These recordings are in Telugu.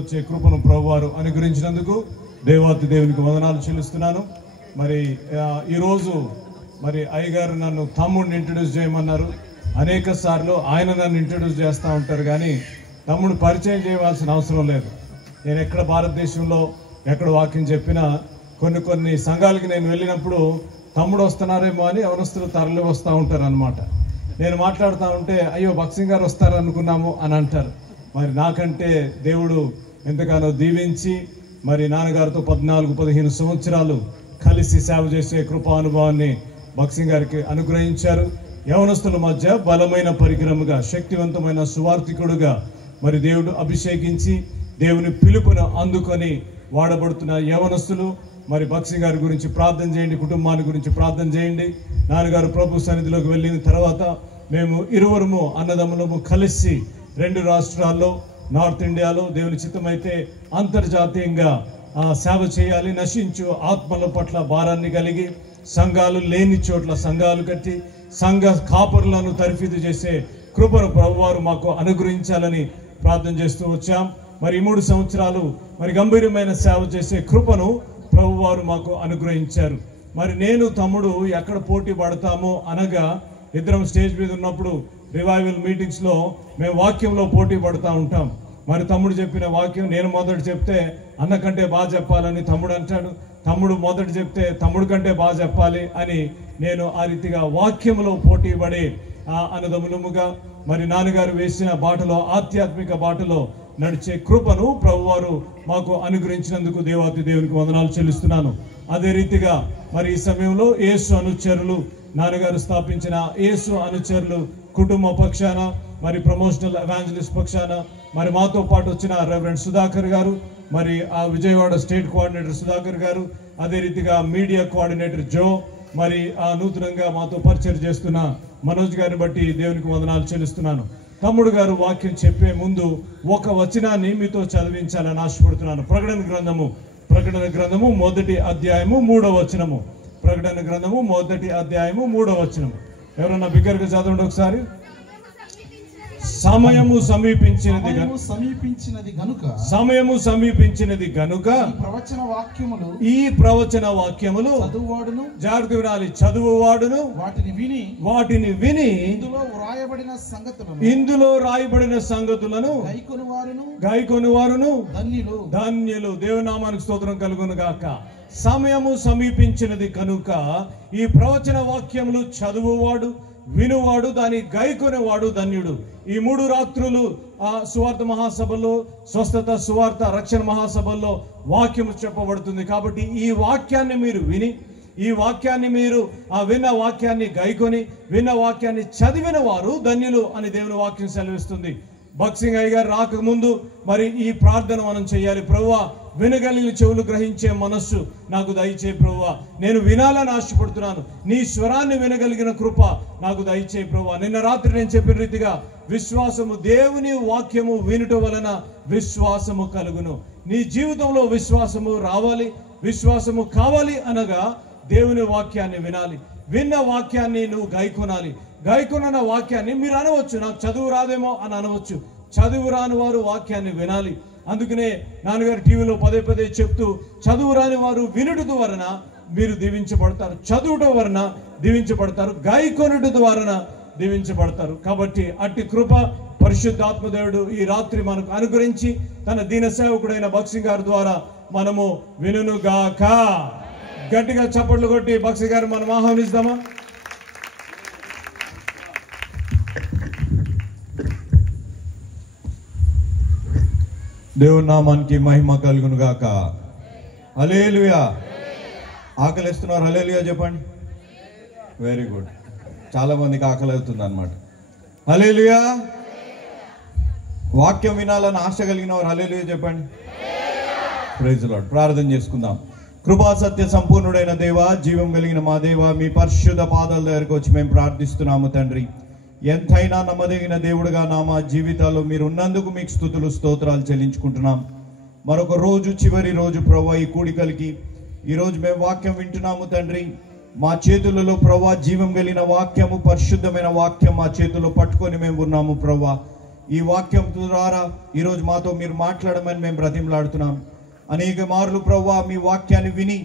వచ్చే కృపను ప్రభువారు అనుగ్రహించినందుకు దేవాతి దేవునికి వందనాలు చెల్లిస్తున్నాను. మరి ఈరోజు మరి అయ్యగారు నన్ను తమ్ముడిని ఇంట్రడ్యూస్ చేయమన్నారు. అనేక సార్లు ఆయన నన్ను ఇంట్రడ్యూస్ చేస్తూ ఉంటారు, కానీ తమ్ముడు పరిచయం చేయవలసిన అవసరం లేదు. నేను ఎక్కడ భారతదేశంలో ఎక్కడ వాక్యం చెప్పినా కొన్ని సంఘాలకి నేను వెళ్ళినప్పుడు తమ్ముడు వస్తున్నారేమో అని యవనస్తులు తరలి వస్తూ ఉంటారు అన్నమాట. నేను మాట్లాడుతూ ఉంటే అయ్యో భక్సింగ్ గారు వస్తారనుకున్నాము అని అంటారు. మరి నాకంటే దేవుడు ఎంతగానో దీవించి మరి నాన్నగారితో 14-15 సంవత్సరాలు కలిసి సేవ చేసే కృపానుభవాన్ని భక్సింగ్ గారికి అనుగ్రహించారు. యవనస్తుల మధ్య బలమైన పరికరముగా, శక్తివంతమైన సువార్థికుడుగా మరి దేవుడు అభిషేకించి దేవుని పిలుపును అందుకొని వాడబడుతున్న యవనస్తులు మరి భక్సింగ్ గారి గురించి ప్రార్థన చేయండి, కుటుంబాన్ని గురించి ప్రార్థన చేయండి. నాన్నగారు ప్రభు సన్నిధిలోకి వెళ్ళిన తర్వాత మేము ఇరువురము అన్నదమ్ములము కలిసి 2 రాష్ట్రాల్లో, నార్త్ ఇండియాలో దేవుని చిత్తమైతే అంతర్జాతీయంగా సేవ చేయాలి. నశించు ఆత్మల పట్ల భారాన్ని కలిగి సంఘాలు లేని చోట్ల సంఘాలు కట్టి సంఘ కాపరులను తర్ఫీదు చేసే కృపను ప్రభువారు మాకు అనుగ్రహించాలని ప్రార్థన చేస్తూ వచ్చాం. మరి 3 సంవత్సరాలు మరి గంభీరమైన సేవ చేసే కృపను ప్రభువారు మాకు అనుగ్రహించారు. మరి నేను తమ్ముడు ఎక్కడ పోటీ పడతామో అనగా, ఇద్దరం స్టేజ్ మీద ఉన్నప్పుడు రివైవల్ మీటింగ్స్ లో మేము వాక్యంలో పోటీ పడుతూ ఉంటాం. మరి తమ్ముడు చెప్పిన వాక్యం నేను మొదట చెప్తే అన్నకంటే బాగా చెప్పాలని తమ్ముడు అంటాడు, తమ్ముడు మొదట చెప్తే తమ్ముడు కంటే బాగా చెప్పాలి అని నేను ఆ రీతిగా వాక్యంలో పోటీ పడి అన్నదమ్ములముగా మరి నాన్నగారు వేసిన బాటలో, ఆధ్యాత్మిక బాటలో నడిచే కృపను ప్రభువారు మాకు అనుగ్రహించినందుకు దేవాతి దేవునికి వందనాలు చెల్లిస్తున్నాను. అదే రీతిగా మరి ఈ సమయంలో యేసు అనుచరులు, నాన్నగారు స్థాపించిన యేసు అనుచరులు కుటుంబ పక్షాన, మరి ప్రమోషనల్ ఎవాంజలిస్ట్ పక్షాన మరి మాతో పాటు వచ్చిన రెవరెండ్ సుధాకర్ గారు, మరి ఆ విజయవాడ స్టేట్ కోఆర్డినేటర్ సుధాకర్ గారు, అదే రీతిగా మీడియా కోఆర్డినేటర్ జో, మరి ఆ నూతనంగా మాతో పరిచయం చేస్తున్న మనోజ్ గారిని బట్టి దేవునికి వందనాలు చెల్లిస్తున్నాను. తమ్ముడు గారు వాక్యం చెప్పే ముందు ఒక వచనాన్ని మీతో చదివించాలని ఆశపడుతున్నాను. ప్రకటన గ్రంథము 1వ అధ్యాయము 3వ వచనము. ప్రకటన గ్రంథము 1వ అధ్యాయము 3వ వచనము. ఎవరన్నా బిగ్గరగా చదవండి ఒకసారి. సమయము సమీపించినది గనుక ఈ ప్రవచన వాక్యములు జాగ్రత్త వినాలి, చదువువాడును వాటిని విని ఇందులో రాయబడిన సంగతులను గైకొని వారును ధన్యులు. దేవునామానికి స్తోత్రం కలుగును గాక. సమయము సమీపించినది కనుక ఈ ప్రవచన వాక్యములు చదువువాడు, వినువాడు, దాని గైకొనేవాడు ధన్యుడు. ఈ 3 రాత్రులు సువార్త మహాసభలో, స్వస్థత సువార్త రక్షణ మహాసభల్లో వాక్యము చెప్పబడుతుంది. కాబట్టి ఈ వాక్యాన్ని మీరు విని, ఈ వాక్యాన్ని మీరు విన్న వాక్యాన్ని గైకొని, విన్న వాక్యాన్ని చదివిన వారు ధన్యులు అని దేవుని వాక్యం సెలవిస్తుంది. భక్సింగ్ అయ్య గారు రాకముందు మరి ఈ ప్రార్థన మనం చేయాలి. ప్రభువా, వినగలిగిన చెవులు గ్రహించే మనస్సు నాకు దయచే ప్రభువా, నేను వినాలని ఆశపడుతున్నాను. నీ స్వరాన్ని వినగలిగిన కృప నాకు దయచే ప్రభువా. నిన్న రాత్రి నేను చెప్పిన రీతిగా విశ్వాసము, దేవుని వాక్యము వినుట వలన విశ్వాసము కలుగును. నీ జీవితంలో విశ్వాసము రావాలి, విశ్వాసము కావాలి అనగా దేవుని వాక్యాన్ని వినాలి. విన్న వాక్యాన్ని నువ్వు గైకొనాలి. గైకొన్న వాక్యాన్ని మీరు అనవచ్చు, నాకు చదువు రాదేమో అని అనవచ్చు. చదువు రాని వారు వాక్యాన్ని వినాలి. అందుకనే నాన్నగారు టీవీలో పదే చెప్తూ, చదువు రాని వారు వినుట వలన మీరు దీవించబడతారు, చదువుట వలన దీవించబడతారు, గైకొనుట ద్వారా దీవించబడతారు. కాబట్టి అట్టి కృప పరిశుద్ధాత్మదేవుడు ఈ రాత్రి మనకు అనుగ్రహించి తన దీన సేవకుడైన భక్సింగ్ గారి ద్వారా మనము వినుగాక. గట్టిగా చప్పట్లు కొట్టి భక్సింగ్ గారు మనం ఆహ్వానిస్తామా? దేవుని నామానికి మహిమ కలుగును గాక. హల్లెలూయా. ఆకలిస్తున్నారు, హల్లెలూయా చెప్పండి. Very good. చాలా మందికి ఆకలి అవుతుంది అన్నమాట. హల్లెలూయా. వాక్యం వినాలని ఆశ కలిగిన వారు హల్లెలూయా చెప్పండి. Praise the Lord. ప్రార్థన చేసుకుందాం. కృపా సత్య సంపూర్ణుడైన దేవ, జీవం కలిగిన మా దేవ, మీ పరిశుద్ధ పాదాల దగ్గరకు వచ్చి మేము ప్రార్థిస్తున్నాము తండ్రి. ఎంతైనా నమ్మదగిన దేవుడుగా మా జీవితాల్లో మీరు ఉన్నందుకు మీకు స్తుతులు స్తోత్రాలు చెల్లించుకుంటున్నాం. మరొక రోజు, చివరి రోజు ప్రభువా, ఈ కూడికలకి ఈరోజు మేము వాక్యం వింటున్నాము తండ్రి. మా చేతులలో ప్రభువా జీవం కలిగిన వాక్యము, పరిశుద్ధమైన వాక్యం మా చేతుల్లో పట్టుకొని మేము ఉన్నాము ప్రభువా. ఈ వాక్యం ద్వారా ఈరోజు మాతో మీరు మాట్లాడమని మేము బ్రతిమలాడుతున్నాం. అనేక మార్లు ప్రభువా మీ వాక్యాన్ని విని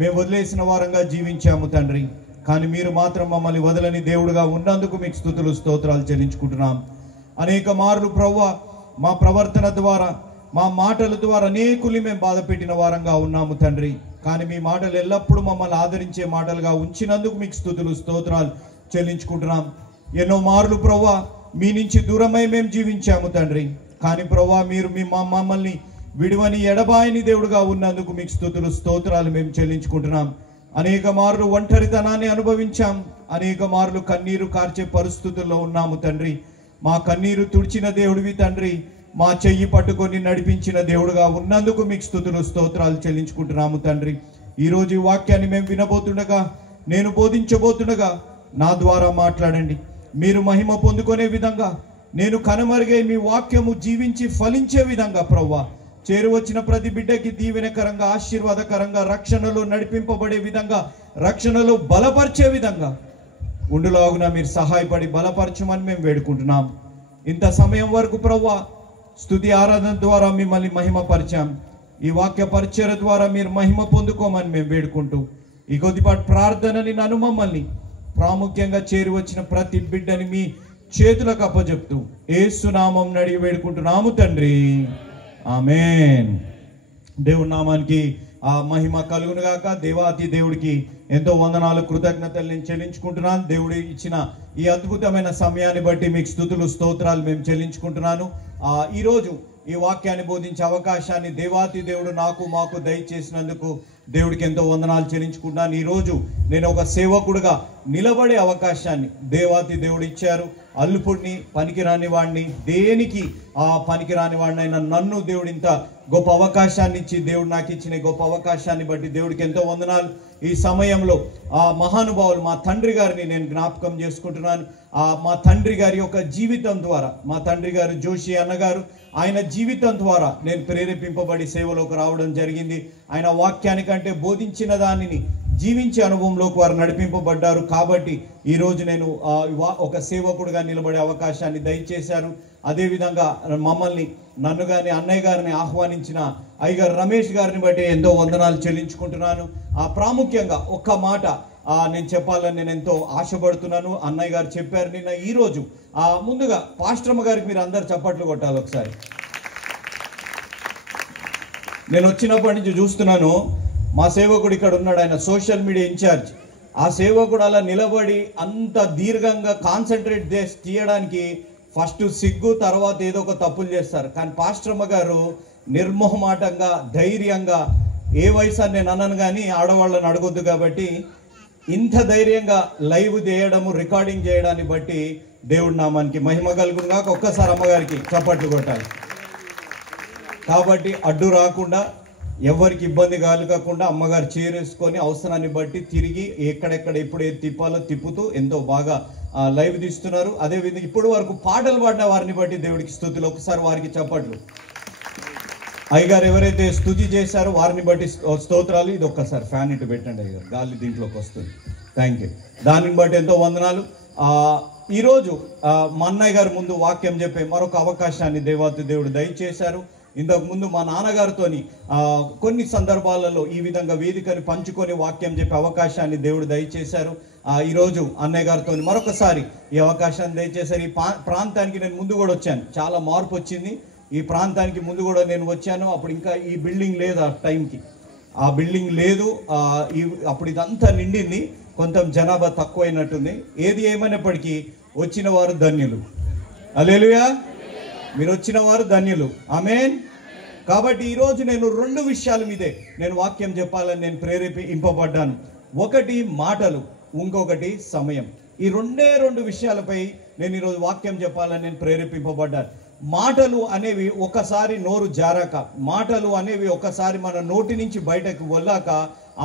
మేము వదిలేసిన వారంగా జీవించాము తండ్రి. కానీ మీరు మాత్రం మమ్మల్ని వదలని దేవుడుగా ఉన్నందుకు మీకు స్తుతులు స్తోత్రాలు చెల్లించుకుంటున్నాం. అనేక మార్లు ప్రభువా మా ప్రవర్తన ద్వారా మా మాటల ద్వారా అనేకుల్ని మేము బాధ పెట్టిన వారంగా ఉన్నాము తండ్రి. కానీ మీ మాటలు ఎల్లప్పుడూ మమ్మల్ని ఆదరించే మాటలుగా ఉంచినందుకు మీకు స్తుతులు స్తోత్రాలు చెల్లించుకుంటున్నాం. ఎన్నో మార్లు ప్రభువా మీ నుంచి దూరమై మేము జీవించాము తండ్రి. కానీ ప్రభువా మీరు మమ్మల్ని విడువని ఎడబాయని దేవుడుగా ఉన్నందుకు మీకు స్తుతులు స్తోత్రాలు మేము చెల్లించుకుంటున్నాం. అనేక మార్లు ఒంటరితనాన్ని అనుభవించాం. అనేక మార్లు కన్నీరు కార్చే పరిస్థితుల్లో ఉన్నాము తండ్రి. మా కన్నీరు తుడిచిన దేవుడివి తండ్రి. మా చెయ్యి పట్టుకొని నడిపించిన దేవుడుగా ఉన్నందుకు మీకు స్తుతులు స్తోత్రాలు చెల్లించుకుంటున్నాము తండ్రి. ఈరోజు ఈ వాక్యాన్ని మేము వినబోతుండగా, నేను బోధించబోతుండగా నా ద్వారా మాట్లాడండి. మీరు మహిమ పొందుకునే విధంగా, నేను కనుమరుగే మీ వాక్యము జీవించి ఫలించే విధంగా ప్రభువా చేరువచ్చిన ప్రతి బిడ్డకి దీవెనకరంగా, ఆశీర్వాదకరంగా, రక్షణలో నడిపింపబడే విధంగా, రక్షణలో బలపరిచే విధంగా ఉండులాగున మీరు సహాయపడి బలపరచమని మేము వేడుకుంటున్నాం. ఇంత సమయం వరకు ప్రభువా స్తుతి ఆరాధన ద్వారా మిమ్మల్ని మహిమపరిచాం. ఈ వాక్య పరిచయ ద్వారా మీరు మహిమ పొందుకోమని మేము వేడుకుంటూ ఈ కొద్దిపాటి ప్రార్థనని నన్ను మమ్మల్ని ప్రాముఖ్యంగా చేరువచ్చిన ప్రతి బిడ్డని మీ చేతులకు అప్పచెప్తూ యేసు నామం అడిగి వేడుకుంటున్నాము తండ్రి. ఆమేన్. దేవుడి నామానికి ఆ మహిమ కలుగును గాక. దేవాతి దేవుడికి ఎంతో వందనాలు, కృతజ్ఞతలు నేను చెల్లించుకుంటున్నాను. దేవుడు ఇచ్చిన ఈ అద్భుతమైన సమయాన్ని బట్టి మీకు స్తుతులు స్తోత్రాలు మేము చెల్లించుకుంటున్నాను. ఈరోజు ఈ వాక్యాన్ని బోధించే అవకాశాన్ని దేవాతి దేవుడు మాకు దయచేసినందుకు దేవుడికి ఎంతో వందనాలు చెల్లించుకుంటున్నాను. ఈరోజు నేను ఒక సేవకుడుగా నిలబడే అవకాశాన్ని దేవాతి దేవుడు ఇచ్చారు. అల్లుపుడిని, పనికిరాని వాడిని, దేనికి పనికిరాని వాడినైనా నన్ను దేవుడు ఇంత గొప్ప అవకాశాన్ని ఇచ్చి, దేవుడు నాకు ఇచ్చిన గొప్ప అవకాశాన్ని బట్టి దేవుడికి ఎంతో వందనాలు. ఈ సమయంలో ఆ మహానుభావులు మా తండ్రి గారిని నేను జ్ఞాపకం చేసుకుంటున్నాను. మా తండ్రి గారి యొక్క జీవితం ద్వారా, మా తండ్రి గారు జోషి అన్నగారు, ఆయన జీవితం ద్వారా నేను ప్రేరేపింపబడి సేవలోకి రావడం జరిగింది. ఆయన వాక్యానికంటే బోధించిన దానిని జీవించే అనుభవంలోకి వారు నడిపింపబడ్డారు. కాబట్టి ఈరోజు నేను ఒక సేవకుడుగా నిలబడే అవకాశాన్ని దయచేశారు. అదేవిధంగా నన్ను కానీ అన్నయ్య గారిని ఆహ్వానించిన అయ్యగారు రమేష్ గారిని బట్టి ఎంతో వందనాలు చెల్లించుకుంటున్నాను. ప్రాముఖ్యంగా ఒక్క మాట నేను చెప్పాలని నేను ఎంతో ఆశపడుతున్నాను. అన్నయ్య గారు చెప్పారు నిన్న. ఈరోజు ముందుగా పాస్టర్మ గారికి మీరు అందరు చప్పట్లు కొట్టాలి ఒకసారి. నేను వచ్చినప్పటి నుంచి చూస్తున్నాను, మా సేవకుడు ఇక్కడ ఉన్నాడు, ఆయన సోషల్ మీడియా ఇన్ఛార్జ్. ఆ సేవకుడు అలా నిలబడి అంత దీర్ఘంగా కాన్సన్ట్రేట్ తీయడానికి ఫస్ట్ సిగ్గు, తర్వాత ఏదో ఒక తప్పులు చేస్తారు. కానీ పాస్టర్మ గారు నిర్మోహమాటంగా, ధైర్యంగా, ఏ వయసు అని నేను అన్నాను కానీ ఆడవాళ్ళని అడగొద్దు కాబట్టి ఇంత ధైర్యంగా లైవ్ చేయడము, రికార్డింగ్ చేయడాన్ని బట్టి దేవుడి నామానికి మహిమ కలుగుగా. ఒక్కసారి అమ్మగారికి చప్పట్లు కొట్టాలి. కాబట్టి అడ్డు రాకుండా, ఎవరికి ఇబ్బంది కలగకుండా అమ్మగారు చేరేసుకొని అవసరాన్ని బట్టి తిరిగి ఎక్కడెక్కడ ఎప్పుడు ఏది తిప్పాలో తిప్పుతూ ఎంతో బాగా లైవ్ తీస్తున్నారు. అదేవిధంగా ఇప్పుడు వరకు పాటలు పాడిన వారిని బట్టి దేవుడికి స్తుతులు. ఒకసారి వారికి చప్పట్లు. అయ్యగారు ఎవరైతే స్తుతి చేశారో వారిని బట్టి స్తోత్రాలు. ఇది ఒక్కసారి ఫ్యాన్ ఇటు పెట్టండి అయ్యగారు, గాలి దీంట్లోకి వస్తుంది. Thank you. దానిని బట్టి ఎంతో వందనాలు. ఈరోజు మా అన్నయ్య గారు ముందు వాక్యం చెప్పే మరొక అవకాశాన్ని దేవాతి దేవుడు దయచేశారు. ఇంతకు ముందు మా నాన్నగారితోని కొన్ని సందర్భాలలో ఈ విధంగా వేదికని పంచుకొని వాక్యం చెప్పే అవకాశాన్ని దేవుడు దయచేశారు. ఈరోజు అన్నయ్య గారితో మరొకసారి ఈ అవకాశాన్ని దయచేశారు. ఈ ప్రాంతానికి నేను ముందు కూడా వచ్చాను, చాలా మార్పు వచ్చింది. ఈ ప్రాంతానికి ముందు కూడా నేను వచ్చాను. అప్పుడు ఇంకా ఈ బిల్డింగ్ లేదు, ఆ టైంకి ఆ బిల్డింగ్ లేదు. అప్పుడు ఇదంతా నిండింది, కొంచెం జనాభా తక్కువైనట్టుంది. ఏది ఏమైనప్పటికీ వచ్చిన వారు ధన్యులు. హల్లెలూయా. మీరు వచ్చిన వారు ధన్యులు. ఆమేన్. కాబట్టి ఈరోజు నేను 2 విషయాల మీదే నేను వాక్యం చెప్పాలని నేను ప్రేరేపింపబడ్డాను. ఒకటి మాటలు, ఇంకొకటి సమయం. ఈ 2 విషయాలపై నేను ఈరోజు వాక్యం చెప్పాలని నేను ప్రేరేపింపబడ్డాను. మాటలు అనేవి ఒకసారి నోరు జారాక, మాటలు అనేవి ఒకసారి మన నోటి నుంచి బయటకు వెళ్ళాక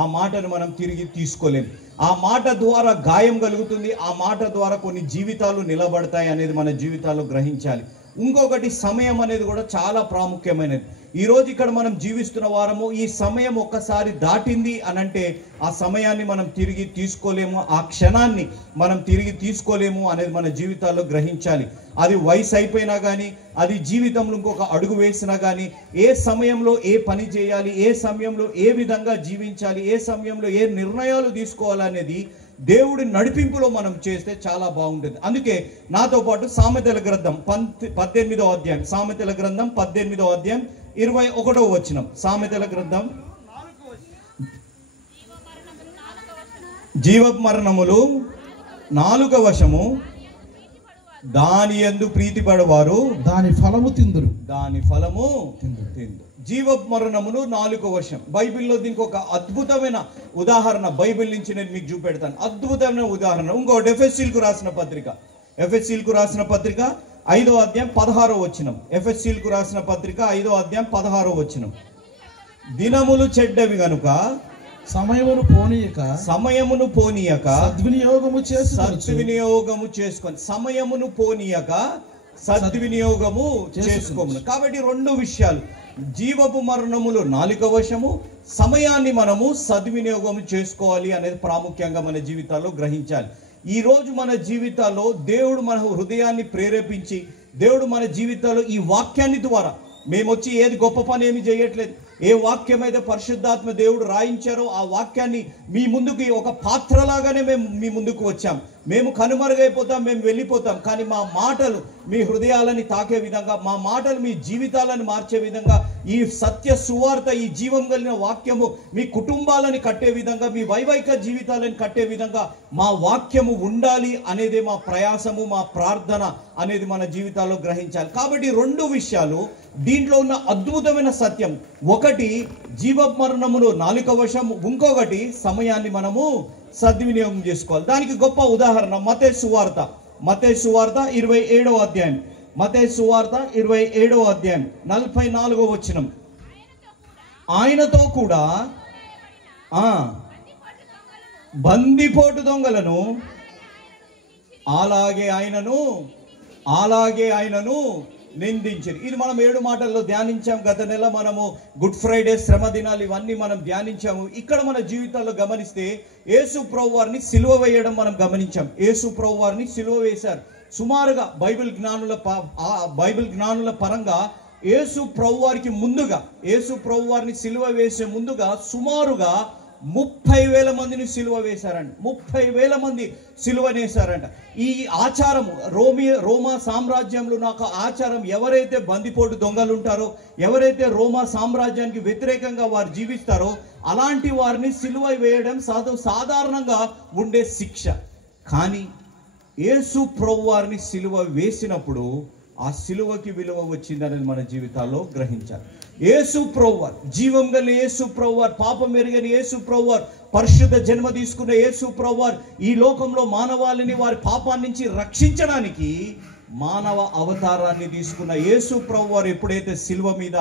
ఆ మాటను మనం తిరిగి తీసుకోలేం. ఆ మాట ద్వారా గాయం కలుగుతుంది, ఆ మాట ద్వారా కొన్ని జీవితాలు నిలబడతాయి అనేది మన జీవితాల్లో గ్రహించాలి. ఇంకొకటి సమయం అనేది కూడా చాలా ప్రాముఖ్యమైనది. ఈ ఈరోజు ఇక్కడ మనం జీవిస్తున్న వారము, ఈ సమయం ఒక్కసారి దాటింది అని అంటే ఆ సమయాన్ని మనం తిరిగి తీసుకోలేము, ఆ క్షణాన్ని మనం తిరిగి తీసుకోలేము అనేది మన జీవితాల్లో గ్రహించాలి. అది వయసు అయిపోయినా కానీ, అది జీవితంలో ఇంకొక అడుగు వేసినా కానీ, ఏ సమయంలో ఏ పని చేయాలి, ఏ సమయంలో ఏ విధంగా జీవించాలి, ఏ సమయంలో ఏ నిర్ణయాలు తీసుకోవాలనేది దేవుడి నడిపింపులో మనం చేస్తే చాలా బాగుంటుంది. అందుకే నాతో పాటు సామెతల గ్రంథం 18వ అధ్యాయం, సామెతల గ్రంథం 18వ అధ్యాయం 21వ వచనం. సామెతల గ్రంథం, జీవ మరణములు నాలుక వశము, దాని యందు ప్రీతిపడవారు దాని ఫలము తిందురు. దాని ఫలము తిందురు. జీవ మరణమును నాలుక వశం. బైబిల్లో దీనికి ఒక అద్భుతమైన ఉదాహరణ బైబిల్ నుంచి నేను మీకు చూపెడతాను. అద్భుతమైన ఉదాహరణ ఇంకోటి ఎఫెసీలకు రాసిన పత్రిక, ఎఫెసీలకు రాసిన పత్రిక 5వ అధ్యాయం 16వ వచనం. ఎఫెసీలకు రాసిన పత్రిక 5వ అధ్యాయం 16వ వచనం. దినములు చెడ్డవి గనుక సమయమును పోనీయక సద్వినియోగము చేసుకొని, సమయమును పోనీయక సద్వినియోగము చేసుకోము. కాబట్టి రెండు విషయాలు, జీవపు మరణములు నాలుక వశము, సమయాన్ని మనము సద్వినియోగం చేసుకోవాలి అనేది ప్రాముఖ్యంగా మన జీవితాల్లో గ్రహించాలి. ఈ రోజు మన జీవితాల్లో దేవుడు మన హృదయాన్ని ప్రేరేపించి, దేవుడు మన జీవితాల్లో ఈ వాక్యాన్ని ద్వారా, మేము వచ్చి ఏది గొప్ప పని ఏమి చేయట్లేదు, ఏ వాక్యం అయితే పరిశుద్ధాత్మ దేవుడు రాయించారో ఆ వాక్యాన్ని మీ ముందుకి ఒక పాత్రలాగానే మేము మీ ముందుకు వచ్చాం. మేము కనుమరుగైపోతాం, మేము వెళ్ళిపోతాం, కానీ మా మాటలు మీ హృదయాలని తాకే విధంగా, మా మాటలు మీ జీవితాలను మార్చే విధంగా, ఈ సత్య సువార్త, ఈ జీవం కలిగిన వాక్యము మీ కుటుంబాలని కట్టే విధంగా, మీ వైవాహిక జీవితాలను కట్టే విధంగా మా వాక్యము ఉండాలి అనేదే మా ప్రయాసము, మా ప్రార్థన అనేది మన జీవితాల్లో గ్రహించాలి. కాబట్టి రెండు విషయాలు దీంట్లో ఉన్న అద్భుతమైన సత్యం, ఒకటి జీవ మరణమును నాలుక వశం, ఇంకొకటి సమయాన్ని మనము సద్వినియోగం చేసుకోవాలి. దానికి గొప్ప ఉదాహరణ మత్తయి సువార్త, మత్తయి సువార్త 27వ అధ్యాయం, మత్తయి సువార్త 27వ అధ్యాయం 44వ వచనం. ఆయనతో కూడా బందిపోటు దొంగలను అలాగే ఆయనను నిందించారు. ఇది మనం 7 మాటల్లో ధ్యానించాం. గత నెల మనము గుడ్ ఫ్రైడే, శ్రమ దినాలు, ఇవన్నీ మనం ధ్యానించాము. ఇక్కడ మన జీవితాల్లో గమనిస్తే యేసు ప్రభు వారిని సిలువ వేయడం మనం గమనించాం. యేసు ప్రభు వారిని సిలువ వేశారు. సుమారుగా బైబిల్ జ్ఞానుల పరంగా యేసు ప్రభు వారికి ముందుగా, యేసు ప్రభు వారిని సిలువ వేసే ముందుగా సుమారుగా 30,000 మందిని సిలువ వేశారంట. 30,000 మంది సిలువనేశారంట. ఈ ఆచారం రోమా సామ్రాజ్యంలో నాకు ఆచారం, ఎవరైతే బందిపోటు దొంగలు ఉంటారో, ఎవరైతే రోమా సామ్రాజ్యానికి వ్యతిరేకంగా వారు జీవిస్తారో అలాంటి వారిని సిలువ వేయడం సాధారణంగా ఉండే శిక్ష. కానీ యేసు ప్రభు వారిని సిలువ వేసినప్పుడు ఆ సిలువకి విలువ వచ్చింది అనేది మన జీవితాల్లో గ్రహించాలి. యేసు ప్రభువార్, జీవం గల యేసు ప్రభువార్, పాపం ఎరుగని యేసు ప్రభువార్, పరిశుద్ధ జన్మ తీసుకున్న యేసు ప్రభువార్ ఈ లోకంలో మానవాళిని వారి పాపాన్ని నుంచి రక్షించడానికి మానవ అవతారాన్ని తీసుకున్న యేసు ప్రభువారు ఎప్పుడైతే సిలువ మీద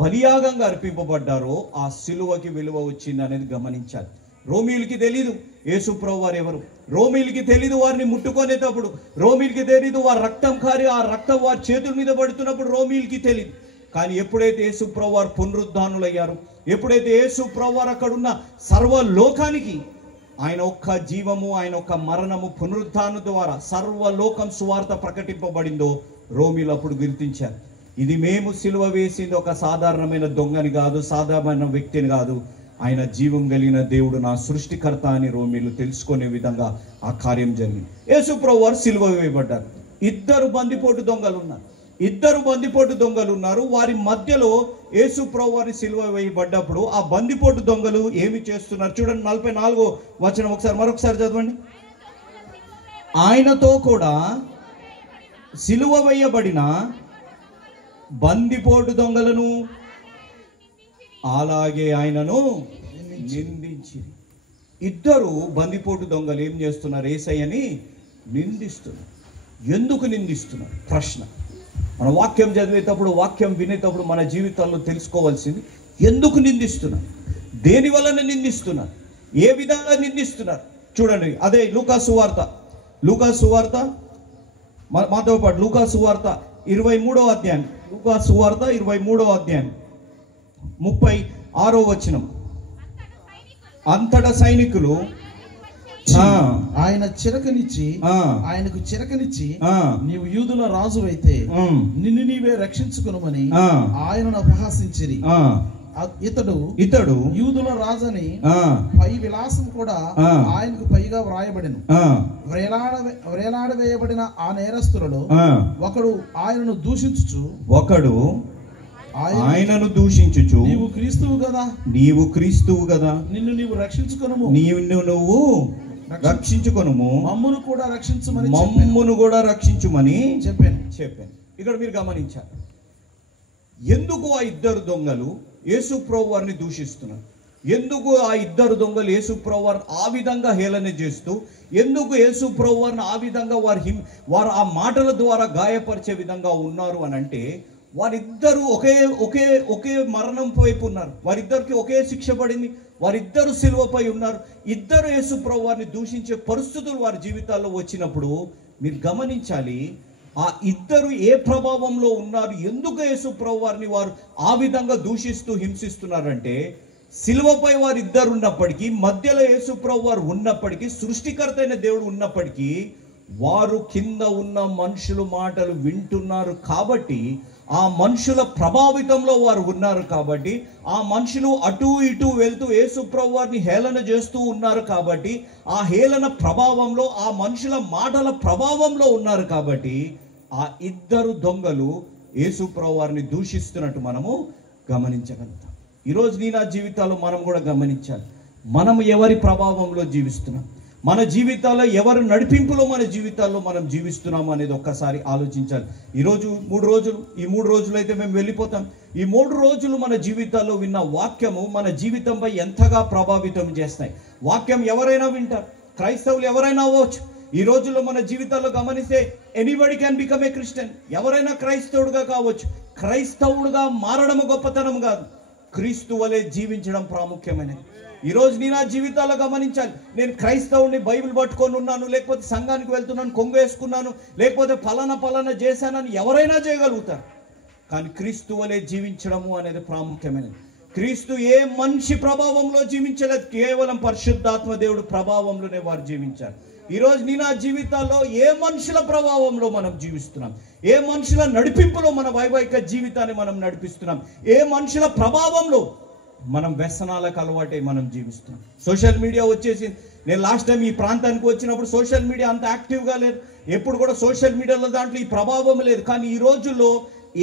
బలియాగంగా అర్పింపబడ్డారో ఆ సిలువకి విలువ వచ్చింది అనేది గమనించాలి. రోమీయులకి తెలీదు యేసు ప్రభువారు ఎవరు, రోమీయులకి తెలీదు వారిని ముట్టుకునేటప్పుడు, రోమీయులకి తెలీదు వారి రక్తం కారి ఆ రక్తం వారి చేతుల మీద పడుతున్నప్పుడు రోమీయులకి తెలియదు. కానీ ఎప్పుడైతే యేసు ప్రభువారు పునరుద్ధానులయ్యారు, ఎప్పుడైతే యేసు ప్రభువారు అక్కడున్న సర్వలోకానికి ఆయన ఒక్క జీవము, ఆయన ఒక్క మరణము, పునరుద్ధానం ద్వారా సర్వలోకం సువార్త ప్రకటింపబడిందో రోమీయులు అప్పుడు గుర్తించారు. ఇది మేము సిలువ వేసింది ఒక సాధారణమైన దొంగని కాదు, సాధారణ వ్యక్తిని కాదు, ఆయన జీవం కలిగిన దేవుడు, నా సృష్టికర్త అని రోమీయులు తెలుసుకునే విధంగా ఆ కార్యం జరిగింది. యేసు ప్రభువారు సిలువ వేయబడ్డారు. ఇద్దరు బందిపోటు దొంగలు ఉన్నారు. వారి మధ్యలో యేసు ప్రభువారిని సిలువ వేయబడ్డప్పుడు ఆ బందిపోటు దొంగలు ఏమి చేస్తున్నారు చూడండి. 44వ వచనం మరొకసారి చదవండి. ఆయనతో కూడా సిలువ వేయబడిన బందిపోటు దొంగలను అలాగే ఆయనను నిందించి. ఇద్దరు బందిపోటు దొంగలు ఏం చేస్తున్నారు? యేసయ్యని నిందిస్తున్నారు. ఎందుకు నిందిస్తున్నారు? ప్రశ్న. మన వాక్యం చదివేటప్పుడు, వాక్యం వినేటప్పుడు మన జీవితాల్లో తెలుసుకోవాల్సింది, ఎందుకు నిందిస్తున్నారు, దేని వలన నిందిస్తున్నారు, ఏ విధంగా నిందిస్తున్నారు చూడండి. అదే లూకాసు వార్త మాతో పాటు లూకాసు వార్త 23వ అధ్యాయం, లూకాసు వార్త 23వ అధ్యాయం 36వ వచనం. అంతటా సైనికులు ఆయనకు చిరకనిచ్చి నీవు యూదుల రాజు అయితే నిన్ను నీవే రక్షించుకొనుమని ఆయనను అపహాసించిరి. ఇతడు యూదుల రాజని పై విలాసం కూడా ఆయనకు పైగా వ్రాయబడిను. వ్రేలాడవేయబడిన ఆ నేరస్తులలో ఒకడు ఆయనను దూషించుచు నీవు క్రీస్తువు కదా నిన్ను నీవు రక్షించుకొనుము మమ్మును కూడా రక్షించుమని చెప్పాను. ఇక్కడ మీరు గమనించారు, ఎందుకు ఆ ఇద్దరు దొంగలు యేసు ప్రభువారిని దూషిస్తున్నారు? ఎందుకు ఆ ఇద్దరు దొంగలు యేసు ప్రభువారిని ఆ విధంగా హేళన చేస్తూ, ఎందుకు యేసు ప్రభువారిని ఆ విధంగా వారు ఆ మాటల ద్వారా గాయపరిచే విధంగా ఉన్నారు అని అంటే, వారిద్దరూ ఒకే మరణం వైపు ఉన్నారు. వారిద్దరికి ఒకే శిక్ష పడింది. వారిద్దరు సిలువపై ఉన్నారు. ఇద్దరు యేసు ప్రభువారిని దూషించే పరిస్థితులు వారి జీవితాల్లో వచ్చినప్పుడు మీరు గమనించాలి, ఆ ఇద్దరు ఏ ప్రభావంలో ఉన్నారు, ఎందుకు యేసు ప్రభువారిని వారు ఆ విధంగా దూషిస్తూ హింసిస్తున్నారంటే, సిలువపై వారిద్దరు ఉన్నప్పటికీ, మధ్యలో యేసు ప్రభువారు ఉన్నప్పటికీ, సృష్టికర్త అయిన దేవుడు ఉన్నప్పటికీ, వారు కింద ఉన్న మనుషుల మాటలు వింటున్నారు కాబట్టి, ఆ మనుషుల ప్రభావితంలో వారు ఉన్నారు కాబట్టి, ఆ మనుషులు అటు ఇటు వెళ్తూ యేసు ప్రభువారిని హేళన చేస్తూ ఉన్నారు కాబట్టి, ఆ హేళన ప్రభావంలో, ఆ మనుషుల మాటల ప్రభావంలో ఉన్నారు కాబట్టి, ఆ ఇద్దరు దొంగలు యేసు ప్రభువారిని దూషిస్తున్నట్టు మనము గమనించగలుగుతాం. ఈరోజు నీ నా జీవితాల్లో మనం కూడా గమనించాలి, మనం ఎవరి ప్రభావంలో జీవిస్తున్నాం, మన జీవితాల్లో ఎవరు నడిపింపులో మన జీవితాల్లో మనం జీవిస్తున్నాము అనేది ఒక్కసారి ఆలోచించాలి. ఈరోజు 3 రోజులు, ఈ 3 రోజులు అయితే మేము వెళ్ళిపోతాం. ఈ 3 రోజులు మన జీవితాల్లో విన్న వాక్యము మన జీవితంపై ఎంతగా ప్రభావితం చేస్తాయి. వాక్యం ఎవరైనా వింటారు, క్రైస్తవులు ఎవరైనా అవ్వచ్చు. ఈ రోజుల్లో మన జీవితాల్లో గమనిస్తే anybody can become a Christian. ఎవరైనా క్రైస్తవుడుగా కావచ్చు. క్రైస్తవుడుగా మారడం గొప్పతనం కాదు, క్రీస్తు వలె జీవించడం ప్రాముఖ్యమైనది. ఈరోజు నీ నా జీవితాల్లో గమనించాలి, నేను క్రైస్తవుని, బైబిల్ పట్టుకొని ఉన్నాను, లేకపోతే సంఘానికి వెళ్తున్నాను, కొంగు వేసుకున్నాను, లేకపోతే ఫలానా చేశానని ఎవరైనా చేయగలుగుతారు. కానీ క్రీస్తు వలె జీవించడము అనేది ప్రాముఖ్యమైనది. క్రీస్తు ఏ మనిషి ప్రభావంలో జీవించలేదు, కేవలం పరిశుద్ధాత్మ దేవుడు ప్రభావంలోనే వారు జీవించారు. ఈరోజు నీ నా జీవితాల్లో ఏ మనుషుల ప్రభావంలో మనం జీవిస్తున్నాం, ఏ మనుషుల నడిపింపులో మన వైవాహిక జీవితాన్ని మనం నడిపిస్తున్నాం, ఏ మనుషుల ప్రభావంలో మనం వ్యసనాలకు అలవాటై మనం జీవిస్తున్నాం. సోషల్ మీడియా వచ్చేసి, నేను లాస్ట్ టైం ఈ ప్రాంతానికి వచ్చినప్పుడు సోషల్ మీడియా అంత యాక్టివ్గా లేదు, ఎప్పుడు కూడా సోషల్ మీడియాలో దాంట్లో ఈ ప్రభావం లేదు. కానీ ఈ రోజుల్లో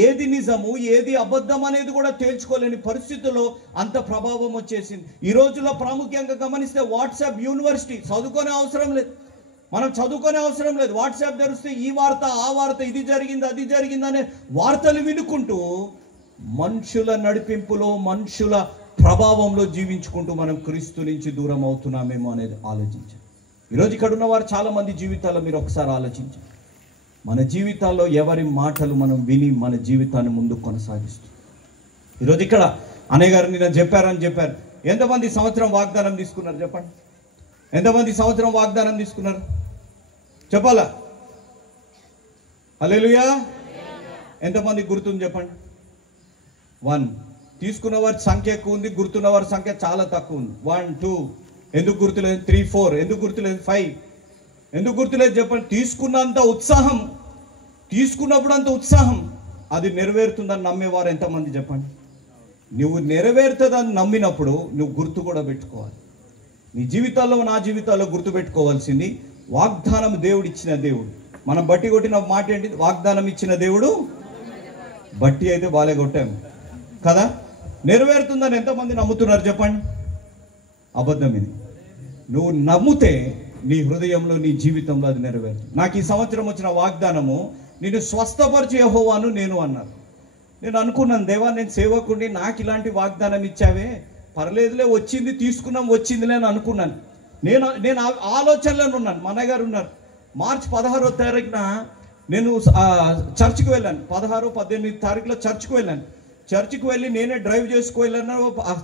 ఏది నిజము ఏది అబద్ధం అనేది కూడా తేల్చుకోలేని పరిస్థితుల్లో అంత ప్రభావం వచ్చేసింది. ఈ రోజుల్లో ప్రాముఖ్యంగా గమనిస్తే వాట్సాప్ యూనివర్సిటీ. చదువుకునే అవసరం లేదు, మనం చదువుకునే అవసరం లేదు. వాట్సాప్ తెరిస్తే ఈ వార్త ఆ వార్త, ఇది జరిగింది అది జరిగింది అనే వార్తలు వినుకుంటూ మనుషుల నడిపింపులో, మనుషుల ప్రభావంలో జీవించుకుంటూ మనం క్రీస్తు నుంచి దూరం అవుతున్నామేమో అనేది ఆలోచించాలి. ఈరోజు ఇక్కడ ఉన్న వారు చాలా మంది జీవితాల్లో మీరు ఒకసారి ఆలోచించాలి, మన జీవితాల్లో ఎవరి మాటలు మనం విని మన జీవితాన్ని ముందుకు కొనసాగిస్తాం. ఈరోజు ఇక్కడ అన్నయ్య గారు నిన్న చెప్పారు. ఎంతమంది సంవత్సరం వాగ్దానం తీసుకున్నారు చెప్పండి? ఎంతమంది సంవత్సరం వాగ్దానం తీసుకున్నారు చెప్పాలా? హల్లెలూయా. ఎంతమంది గుర్తుంది చెప్పండి? 1. తీసుకున్న వారి సంఖ్య ఎక్కువ ఉంది, గుర్తున్న వారి సంఖ్య చాలా తక్కువ ఉంది. 1, 2 ఎందుకు గుర్తులేదు? 3, 4 ఎందుకు గుర్తులేదు? 5 ఎందుకు గుర్తులేదు చెప్పండి? తీసుకున్నప్పుడు అంత ఉత్సాహం, అది నెరవేరుతుందని నమ్మేవారు ఎంతమంది చెప్పండి? నువ్వు నెరవేరుతుందని నమ్మినప్పుడు నువ్వు గుర్తు కూడా పెట్టుకోవాలి. నీ జీవితాల్లో, నా జీవితాల్లో గుర్తు పెట్టుకోవాల్సింది, వాగ్దానం దేవుడు ఇచ్చిన దేవుడు. మనం బట్టి కొట్టిన మాట ఏంటి? వాగ్దానం ఇచ్చిన దేవుడు బట్టి అయితే బాలే కొట్టాము కదా. నెరవేరుతుందని ఎంతమంది నమ్ముతున్నారు చెప్పండి? అబద్ధం ఇది. నువ్వు నమ్మితే నీ హృదయంలో, నీ జీవితంలో అది నెరవేరుతుంది. నాకు ఈ సంవత్సరం వచ్చిన వాగ్దానము, నేను స్వస్థపరిచే యెహోవాను నేను అన్నారు. నేను అనుకున్నాను, దేవా నేను సేవకుడిని, నాకు ఇలాంటి వాగ్దానం ఇచ్చావే, పర్లేదులే, వచ్చింది తీసుకున్నాం, వచ్చిందిలే అని అనుకున్నాను. నేను ఆలోచనలో ఉన్నాను. మా అన్నగారు ఉన్నారు. మార్చి 16వ తారీఖున నేను చర్చికి వెళ్ళాను. 16, 18 తారీఖులో చర్చికి వెళ్ళాను. చర్చికి వెళ్ళి నేనే డ్రైవ్ చేసుకు వెళ్ళాను.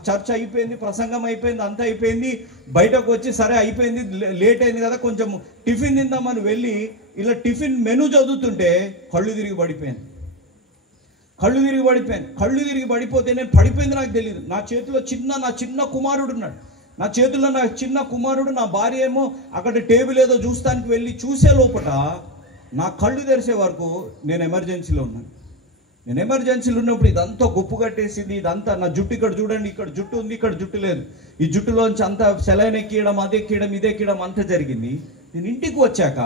చర్చ్ అయిపోయింది, ప్రసంగం అయిపోయింది, అంతా అయిపోయింది. బయటకు వచ్చి సరే అయిపోయింది, లేట్ అయింది కదా, కొంచెం టిఫిన్ తిందామని వెళ్ళి ఇలా టిఫిన్ మెనూ చదువుతుంటే కళ్ళు తిరిగి పడిపోయింది. కళ్ళు తిరిగి పడిపోయాను. కళ్ళు తిరిగి పడిపోతే నేను పడిపోయింది నాకు తెలియదు. నా చేతిలో నా చిన్న కుమారుడు ఉన్నాడు. నా చేతుల్లో నా చిన్న కుమారుడు, నా భార్య ఏమో అక్కడ టేబుల్ ఏదో చూస్తానికి వెళ్ళి చూసే లోపల నా కళ్ళు తెరిసే వరకు నేను ఎమర్జెన్సీలో ఉన్నాను. నేను ఎమర్జెన్సీలో ఉన్నప్పుడు ఇదంతా గొప్పు కట్టేసింది. ఇదంతా నా జుట్టు ఇక్కడ చూడండి, ఇక్కడ జుట్టు ఉంది, ఇక్కడ జుట్టు లేదు. ఈ జుట్టులోంచి అంతా సెలైన్ ఎక్కియడం, అది ఎక్కియడం, ఇది ఎక్కియడం అంతా జరిగింది. నేను ఇంటికి వచ్చాక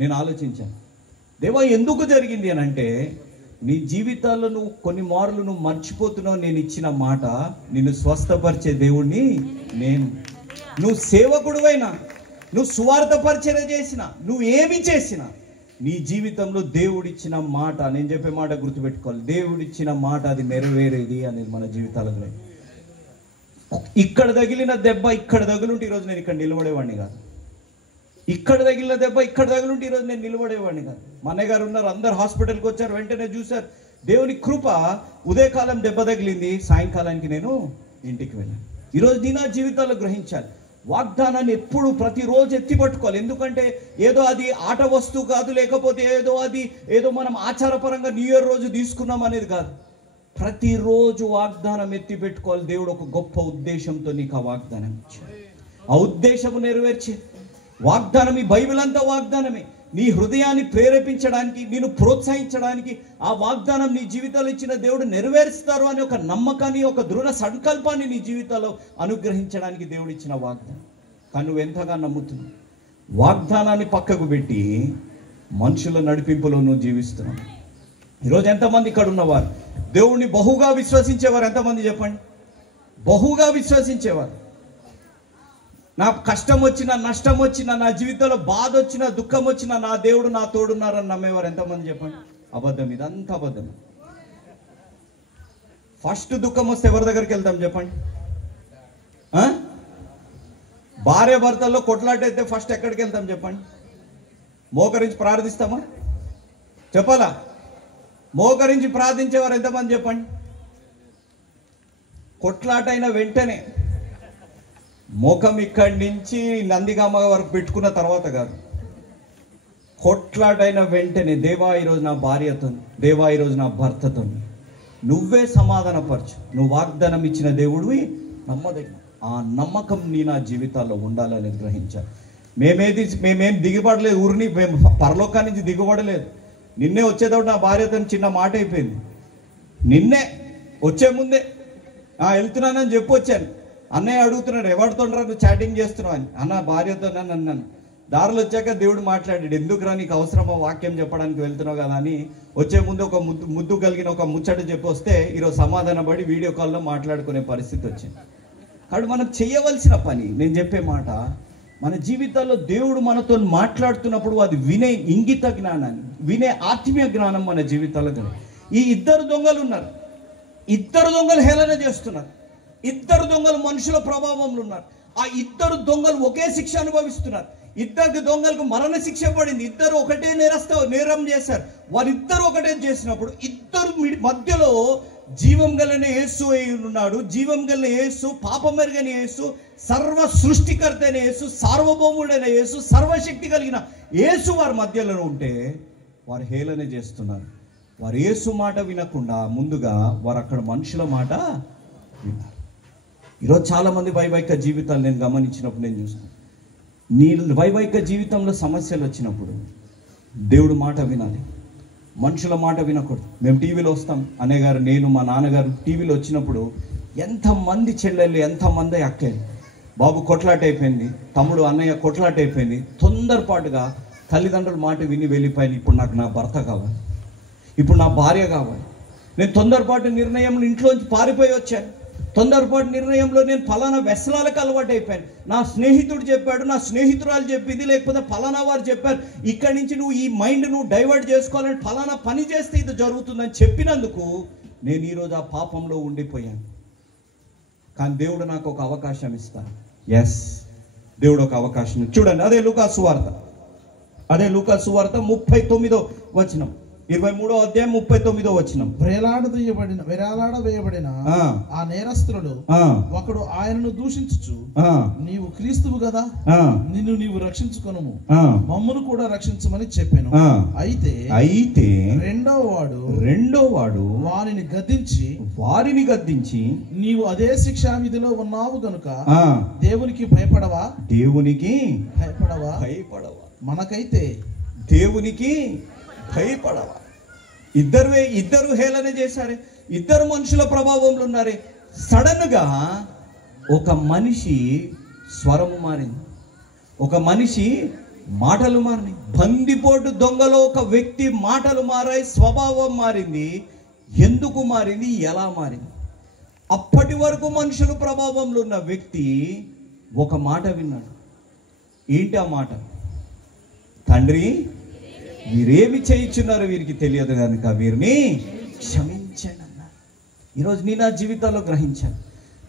నేను ఆలోచించాను, దేవా ఎందుకు జరిగింది అని అంటే, నీ జీవితాల్లో నువ్వు కొన్ని మార్లు నువ్వు మర్చిపోతున్నావు. నేను ఇచ్చిన మాట, నిన్ను స్వస్థపరిచే దేవుణ్ణి నేను. నువ్వు సేవకుడువైనా, నువ్వు సువార్త పరిచర్య చేసినా, నువ్వు ఏమి చేసినా, నీ జీవితంలో దేవుడిచ్చిన మాట, నేను చెప్పే మాట గుర్తుపెట్టుకోవాలి, దేవుడిచ్చిన మాట అది నెరవేరేది అనేది మన జీవితాలలో. ఇక్కడ తగిలిన దెబ్బ ఇక్కడ తగులుంటే ఈరోజు నేను ఇక్కడ నిలబడేవాడిని కాదు. ఇక్కడ తగిలిన దెబ్బ ఇక్కడ తగులుంటే ఈరోజు నేను నిలబడేవాడిని కాదు. మా అన్నయ్య గారు ఉన్నారు, అందరు హాస్పిటల్కి వచ్చారు, వెంటనే చూశారు. దేవుని కృప, ఉదయకాలం దెబ్బ తగిలింది, సాయంకాలానికి నేను ఇంటికి వెళ్ళాను. ఈరోజు నీ నా జీవితాల్లో గ్రహించాలి, వాగ్దానాన్ని ఎప్పుడు ప్రతిరోజు ఎత్తిపట్టుకోవాలి. ఎందుకంటే ఏదో అది ఆట వస్తువు కాదు, లేకపోతే ఏదో మనం ఆచారపరంగా న్యూ ఇయర్ రోజు తీసుకున్నాం అనేది కాదు. ప్రతిరోజు వాగ్దానం ఎత్తి పెట్టుకోవాలి. దేవుడు ఒక గొప్ప ఉద్దేశంతో నీకు ఆ వాగ్దానం ఇచ్చాడు. ఆ ఉద్దేశము నెరవేర్చే వాగ్దానం, ఈ బైబిల్ అంతా వాగ్దానమే. నీ హృదయాన్ని ప్రేరేపించడానికి, నేను ప్రోత్సహించడానికి, ఆ వాగ్దానం నీ జీవితాల్లో ఇచ్చిన దేవుడు నెరవేరుస్తారు అనే ఒక నమ్మకాన్ని, ఒక దృఢ సంకల్పాన్ని నీ జీవితాల్లో అనుగ్రహించడానికి దేవుడు ఇచ్చిన వాగ్దానం. కానీ నువ్వు ఎంతగా నమ్ముతున్నావు? వాగ్దానాన్ని పక్కకు పెట్టి మనుషుల నడిపింపులో నువ్వు జీవిస్తున్నావు. ఈరోజు ఎంతమంది ఇక్కడ ఉన్నవారు దేవుణ్ణి బహుగా విశ్వసించేవారు? ఎంతమంది చెప్పండి. బహుగా విశ్వసించేవారు. నా కష్టం వచ్చినా, నష్టం వచ్చినా, నా జీవితంలో బాధ వచ్చినా, దుఃఖం వచ్చినా, నా దేవుడు నా తోడున్నారని నమ్మేవారు ఎంతమంది చెప్పండి. అబద్ధం, ఇదంతా అబద్ధం. ఫస్ట్ దుఃఖం వస్తే ఎవరి దగ్గరికి వెళ్తాం చెప్పండి? భార్య భర్తల్లో కొట్లాటైతే ఫస్ట్ ఎక్కడికి వెళ్తాం చెప్పండి? మోకరించి ప్రార్థిస్తామా? చెప్పాలా? మోకరించి ప్రార్థించేవారు ఎంతమంది చెప్పండి? కొట్లాటైన వెంటనే మోకం ఇక్కడి నుంచి నందిగామ వరకు పెట్టుకున్న తర్వాత కాదు, కొట్లాటైన వెంటనే, దేవా ఈరోజు నా భార్యతో, దేవా ఈరోజు నా భర్తతో నువ్వే సమాధానపరచు. నువ్వు వాగ్దానం ఇచ్చిన దేవుడివి, నమ్మదగిన. ఆ నమ్మకం నీ నా జీవితాల్లో ఉండాలని గ్రహించాలి. మేమేం దిగుబడలేదు, ఊరిని మేము పరలోకా నుంచి దిగుబడలేదు. నిన్నే వచ్చేటప్పుడు నా భార్యతో చిన్న మాట అయిపోయింది. నిన్నే వచ్చే ముందే వెళ్తున్నానని చెప్పి వచ్చాను. అన్నయ్య అడుగుతున్నాడు, ఎవరితోనరా నువ్వు చాటింగ్ చేస్తున్నావు అని. అన్న భార్యతో అన్నాను. దారిలో వచ్చాక దేవుడు మాట్లాడాడు, ఎందుకురా నీకు అవసరమా వాక్యం చెప్పడానికి వెళ్తున్నావు కదా అని. వచ్చే ముందు ఒక ముద్దు కలిగిన ఒక ముచ్చట చెప్పి వస్తే ఈరోజు సమాధాన పడి వీడియో కాల్లో మాట్లాడుకునే పరిస్థితి వచ్చింది. కాబట్టి మనం చేయవలసిన పని, నేను చెప్పే మాట, మన జీవితాల్లో దేవుడు మనతో మాట్లాడుతున్నప్పుడు అది వినే ఇంగిత జ్ఞానాన్ని, వినే ఆత్మీయ జ్ఞానం మన జీవితాల్లో. ఈ ఇద్దరు దొంగలు ఉన్నారు, ఇద్దరు దొంగలు హేళన చేస్తున్నారు, ఇద్దరు దొంగలు మనుషుల ప్రభావంలో ఉన్నారు. ఆ ఇద్దరు దొంగలు ఒకే శిక్ష అనుభవిస్తున్నారు. ఇద్దరు దొంగలకు మరణ శిక్ష పడింది. ఇద్దరు ఒకటే నేరం చేశారు. వారిద్దరు ఒకటే చేసినప్పుడు ఇద్దరు మధ్యలో జీవం గలన యేసు ఉన్నాడు. జీవం గలన యేసు, పాపం ఎరుగని యేసు, సర్వ సృష్టికర్త అయిన యేసు, సార్వభౌముడైన యేసు, సర్వశక్తి కలిగిన యేసు వారి మధ్యలో ఉంటే వారు హేళన చేస్తున్నారు. వారు యేసు మాట వినకుండా ముందుగా వారు అక్కడ మనుషుల మాట విన్నారు. ఈరోజు చాలా మంది వైవాహిక జీవితాలు నేను గమనించినప్పుడు నేను చూస్తాను, నీ వైవాహిక జీవితంలో సమస్యలు వచ్చినప్పుడు దేవుడు మాట వినాలి, మనుషుల మాట వినకూడదు. మేము టీవీలో వస్తాం, అన్నయ్య గారు, నేను, మా నాన్నగారు టీవీలో వచ్చినప్పుడు ఎంతమంది చెల్లెళ్ళు, ఎంతమంది అక్కలు, బాబు కొట్లాట అయిపోయింది, తమ్ముడు అన్నయ్య కొట్లాట అయిపోయింది, తొందరపాటుగా తల్లిదండ్రుల మాట విని వెళ్ళిపోయింది. ఇప్పుడు నాకు నా భర్త కావాలి, ఇప్పుడు నా భార్య కావాలి. నేను తొందరపాటు నిర్ణయంలో ఇంట్లోంచి పారిపోయి వచ్చాను. తొందరపాటు నిర్ణయంలో నేను ఫలానా వ్యసనాలకు అలవాటు అయిపోయాను. నా స్నేహితుడు చెప్పాడు, నా స్నేహితురాలు చెప్పింది, లేకపోతే ఫలానా వారు చెప్పారు, ఇక్కడి నుంచి నువ్వు ఈ మైండ్ నువ్వు డైవర్ట్ చేసుకోవాలని ఫలానా పని చేస్తే ఇది జరుగుతుందని చెప్పినందుకు నేను ఈరోజు ఆ పాపంలో ఉండిపోయాను. కానీ దేవుడు నాకు ఒక అవకాశం ఇస్తాడు. ఎస్, దేవుడు ఒక అవకాశం. చూడండి, అదే లూకా సువార్త 39వ వచనం. 23వ అధ్యాయం 39వ వచనం. వేలాడవేయబడిన ఆ నేరస్తుడు ఒకడు ఆయనను దూషించుచు, నీవు క్రీస్తువు కదా, నిన్ను నీవు రక్షించుకొనుము, మమ్మను కూడా రక్షించమని చెప్పాను. అయితే రెండో వాడు వారిని గద్దించి నీవు అదే శిక్షా విధిలో ఉన్నావు గనుక దేవునికి భయపడవా? మనకైతే దేవునికి భయపడవా? ఇద్దరు హేళన చేశారే, ఇద్దరు మనుషుల ప్రభావంలో ఉన్నారే. సడన్ గా ఒక మనిషి స్వరము మారింది, ఒక మనిషి మాటలు మారినాయి. బందిపోటు దొంగలో ఒక వ్యక్తి మాటలు మారాయి, స్వభావం మారింది. ఎందుకు మారింది, ఎలా మారింది? అప్పటి వరకు మనుషుల ప్రభావంలో ఉన్న వ్యక్తి ఒక మాట విన్నాడు. ఏంటి ఆ మాట? తండ్రి, వీరేమి చేయించున్నారు వీరికి తెలియదు కనుక వీరిని క్షమించండి అన్నారు. ఈరోజు నీ నా జీవితాల్లో గ్రహించాలి.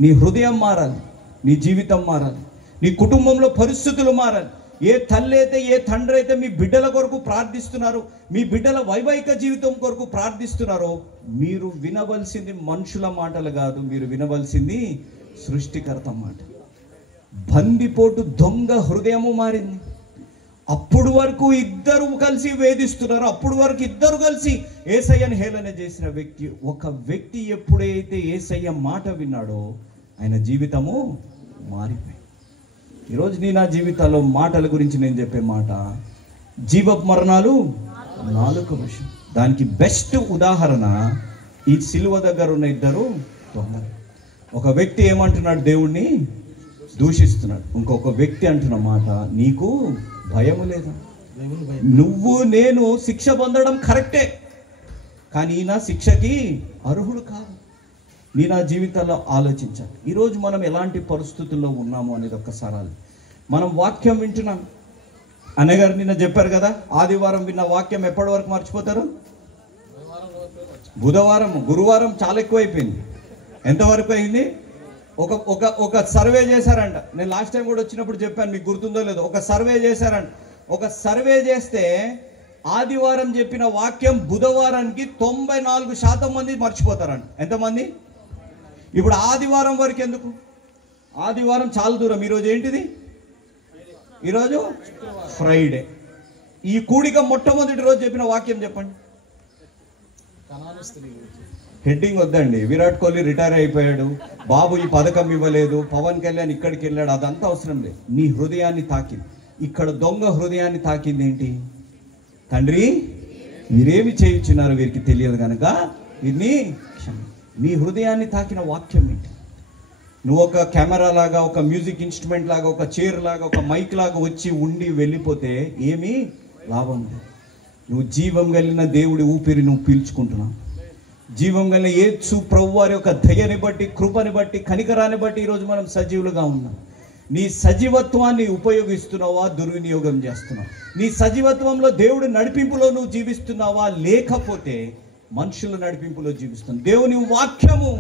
నీ హృదయం మారాలి, నీ జీవితం మారాలి, నీ కుటుంబంలో పరిస్థితులు మారాలి. ఏ తల్లి అయితే, ఏ తండ్రి అయితే మీ బిడ్డల కొరకు ప్రార్థిస్తున్నారు, మీ బిడ్డల వైవాహిక జీవితం కొరకు ప్రార్థిస్తున్నారో, మీరు వినవలసింది మనుషుల మాటలు కాదు, మీరు వినవలసింది సృష్టికర్త మాట. బందిపోటు దొంగ హృదయము మారింది. అప్పుడు వరకు ఇద్దరు కలిసి వేధిస్తున్నారు, అప్పుడు వరకు ఇద్దరు కలిసి యేసయ్యను హేళన చేసిన వ్యక్తి, ఒక వ్యక్తి ఎప్పుడైతే యేసయ్య మాట విన్నాడో ఆయన జీవితము మారిపోయింది. ఈరోజు నీ నా జీవితాల్లో మాటల గురించి నేను చెప్పే మాట, జీవ మరణాలు నాలుక విషయం. దానికి బెస్ట్ ఉదాహరణ ఈ సిలువ దగ్గర ఉన్న ఇద్దరు దొంగలు. ఒక వ్యక్తి ఏమంటున్నాడు, దేవుణ్ణి దూషిస్తున్నాడు. ఇంకొక వ్యక్తి అంటున్న మాట, నీకు భయము లేదా? నువ్వు నేను శిక్ష పొందడం కరెక్టే, కానీ ఈయన శిక్షకి అర్హుడు కాదు. నీ నా జీవితాల్లో ఆలోచించాలి. ఈరోజు మనం ఎలాంటి పరిస్థితుల్లో ఉన్నాము అనేది ఒక్కసారి. మనం వాక్యం వింటున్నాం. అన్నగారు నిన్న చెప్పారు కదా, ఆదివారం విన్న వాక్యం ఎప్పటి వరకు మర్చిపోతారు? బుధవారం, గురువారం చాలా ఎక్కువైపోయింది. ఎంతవరకు అయింది? ఒక సర్వే చేశారంట. నేను లాస్ట్ టైం కూడా వచ్చినప్పుడు చెప్పాను, మీకు గుర్తుందో లేదో. ఒక సర్వే చేశారంట. ఒక సర్వే చేస్తే ఆదివారం చెప్పిన వాక్యం బుధవారానికి 94% మంది మర్చిపోతారంట. ఎంతమంది? ఇప్పుడు ఆదివారం వరకు ఎందుకు? ఆదివారం చాలా దూరం. ఈరోజు ఏంటిది? ఈరోజు ఫ్రైడే. ఈ కూడిక మొట్టమొదటి రోజు చెప్పిన వాక్యం చెప్పండి. హెడ్డింగ్ వద్దండి. విరాట్ కోహ్లీ రిటైర్ అయిపోయాడు, బాబు ఈ పథకం ఇవ్వలేదు, పవన్ కళ్యాణ్ ఇక్కడికి వెళ్ళాడు, అదంతా అవసరం లేదు. నీ హృదయాన్ని తాకింది. ఇక్కడ దొంగ హృదయాన్ని తాకింది ఏంటి? తండ్రి, మీరేమి చేయించున్నారు వీరికి తెలియదు కనుక వీరిని క్షమించండి. నీ హృదయాన్ని తాకిన వాక్యం ఏంటి? నువ్వు ఒక కెమెరా లాగా, ఒక మ్యూజిక్ ఇన్స్ట్రుమెంట్ లాగా, ఒక చైర్ లాగా, ఒక మైక్ లాగా వచ్చి ఉండి వెళ్ళిపోతే ఏమీ లాభం లేదు. నువ్వు జీవం కలిగిన దేవుడి ఊపిరి నువ్వు పీల్చుకుంటున్నావు. జీవం కలిగిన యేసు ప్రభువారి యొక్క దయని బట్టి, కృపని బట్టి, కనికరాన్ని బట్టి ఈరోజు మనం సజీవులుగా ఉన్నాం. నీ సజీవత్వాన్ని ఉపయోగిస్తున్నావా, దుర్వినియోగం చేస్తున్నావు? నీ సజీవత్వంలో దేవుడి నడిపింపులో నువ్వు జీవిస్తున్నావా, లేకపోతే మనుషుల నడిపింపులో జీవిస్తున్నావు? దేవుని వాక్యము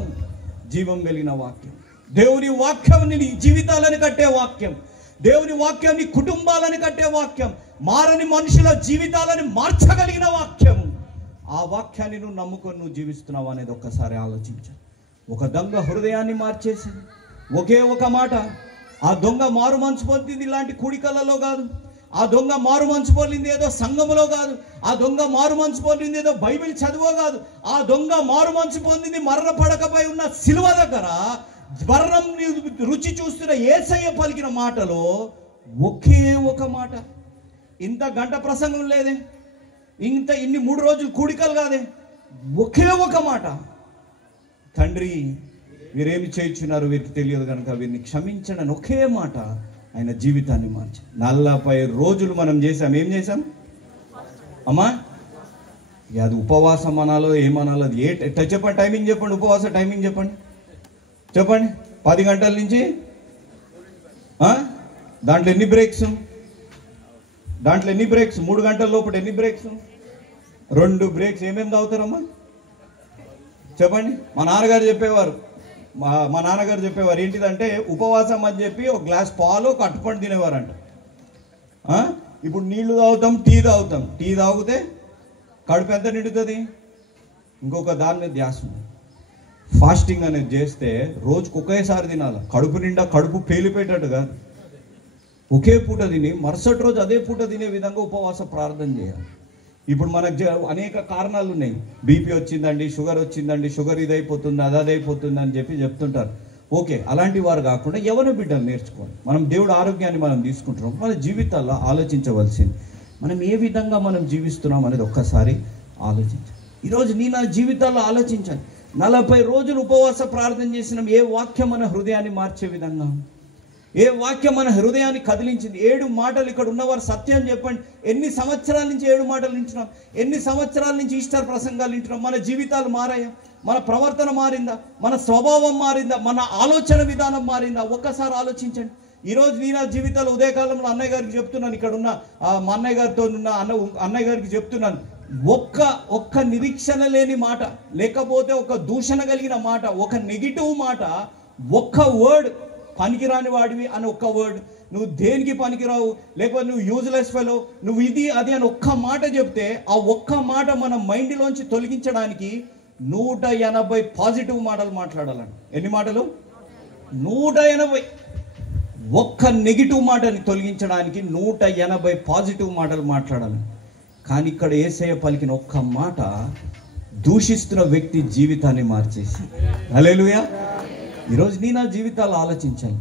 జీవం కలిగిన వాక్యం. దేవుని వాక్యం నీ జీవితాలను కట్టే వాక్యం. దేవుని వాక్యం నీ కుటుంబాలను కట్టే వాక్యం. మారని మనుషుల జీవితాలను మార్చగలిగిన వాక్యం. ఆ వాక్యాన్ని నువ్వు నమ్ముకొని నువ్వు జీవిస్తున్నావు అనేది ఒక్కసారి ఆలోచించు. ఒక దొంగ హృదయాన్ని మార్చేసింది ఒకే ఒక మాట. ఆ దొంగ మారు మనసు పొందింది ఇలాంటి కూడికలలో కాదు. ఆ దొంగ మారు మనసు పొందింది ఏదో సంఘములో కాదు. ఆ దొంగ మారు మనసు పొందింది ఏదో బైబిల్ చదువో కాదు. ఆ దొంగ మారు మనసు పొందింది మరణ పడకపై ఉన్న సిలువ దగ్గర మరణం రుచి చూస్తున్న యేసయ్య పలికిన మాటలో ఒకే ఒక మాట. ఇంత గంట ప్రసంగం లేదే, ఇన్ని 3 రోజులు కూడికలు కాదే, ఒకే ఒక మాట. తండ్రి, వీరేమి చేయించున్నారు వీరికి తెలియదు కనుక వీరిని క్షమించండి అని ఒకే మాట ఆయన జీవితాన్ని మార్చి 40 రోజులు మనం చేసాం. ఏం చేసాం అమ్మా? అది ఉపవాసం అనాలో ఏమనాలో అది చెప్పండి. టైమింగ్ చెప్పండి. ఉపవాస టైమింగ్ చెప్పండి. 10 గంటల నుంచి దాంట్లో ఎన్ని బ్రేక్స్? 3 గంటల లోపల ఎన్ని బ్రేక్స్? 2 బ్రేక్స్. ఏమేమి తాగుతారమ్మా చెప్పండి. మా నాన్నగారు చెప్పేవారు ఏంటిదంటే, ఉపవాసం అని చెప్పి ఒక గ్లాస్ పాలు, ఒక అట్టుపండు తినేవారంట. ఇప్పుడు నీళ్లు తాగుతాం, టీ తాగుతాం. టీ తాగితే కడుపు ఎంత నిండుతుంది? ఇంకొక దాని మీద ధ్యాస ఉంది. ఫాస్టింగ్ అనేది చేస్తే రోజుకు ఒకేసారి తినాలి. కడుపు నిండా కడుపు పేలిపోయేటట్టు కాదు, ఒకే పూట తిని మరుసటి రోజు అదే పూట తినే విధంగా ఉపవాస ప్రార్థన చేయాలి. ఇప్పుడు మనకు అనేక కారణాలు ఉన్నాయి. బీపీ వచ్చిందండి, షుగర్ వచ్చిందండి, షుగర్ ఇదైపోతుంది, అదైపోతుంది అని చెప్తుంటారు. ఓకే, అలాంటి వారు కాకుండా యవ్వన బిడ్డలు నేర్చుకోవాలి. మనం దేవుడు ఆరోగ్యాన్ని మనం తీసుకుంటున్నాం. మన జీవితాల్లో ఆలోచించవలసింది మనం ఏ విధంగా మనం జీవిస్తున్నాం అనేది ఒక్కసారి ఆలోచించాలి. ఈరోజు నా జీవితాల్లో ఆలోచించాలి. 40 రోజులు ఉపవాస ప్రార్థన చేసినాం. ఏ వాక్యం మన హృదయాన్ని మార్చే విధంగా, ఏ వాక్యం మన హృదయాన్ని కదిలించింది? 7 మాటలు ఇక్కడ ఉన్నవారు సత్యం చెప్పండి. ఎన్ని సంవత్సరాల నుంచి 7 మాటలు వింటున్నాం? ఎన్ని సంవత్సరాల నుంచి ఈస్టర్ ప్రసంగాలు వింటున్నాం? మన జీవితాలు మారాయా? మన ప్రవర్తన మారిందా? మన స్వభావం మారిందా? మన ఆలోచన విధానం మారిందా? ఒక్కసారి ఆలోచించండి. ఈరోజు నా జీవితాలు ఉదయకాలంలో అన్నయ్య గారికి చెప్తున్నాను, ఇక్కడ ఉన్న మా అన్నయ్య గారితో ఉన్న అన్నయ్య గారికి చెప్తున్నాను, ఒక్క నిరీక్షణ లేని మాట, లేకపోతే ఒక దూషణ కలిగిన మాట, ఒక నెగిటివ్ మాట, ఒక్క వర్డ్, పనికిరాని వాడివి అని ఒక్క వర్డ్, నువ్వు దేనికి పనికిరావు, లేకపోతే నువ్వు యూజ్లెస్ ఫెలో, నువ్వు ఇది అది అని ఒక్క మాట చెప్తే, ఆ ఒక్క మాట మన మైండ్లోంచి తొలగించడానికి 180 పాజిటివ్ మాటలు మాట్లాడాలండి. ఎన్ని మాటలు? 180. ఒక్క నెగిటివ్ మాటని తొలగించడానికి 180 పాజిటివ్ మాటలు మాట్లాడాలి. కానీ ఇక్కడ యేసయ్య పలికిన ఒక్క మాట దూషిస్తున్న వ్యక్తి జీవితాన్ని మార్చేసి. హల్లెలూయా. ఈరోజు నా జీవితాలు ఆలోచించాలి.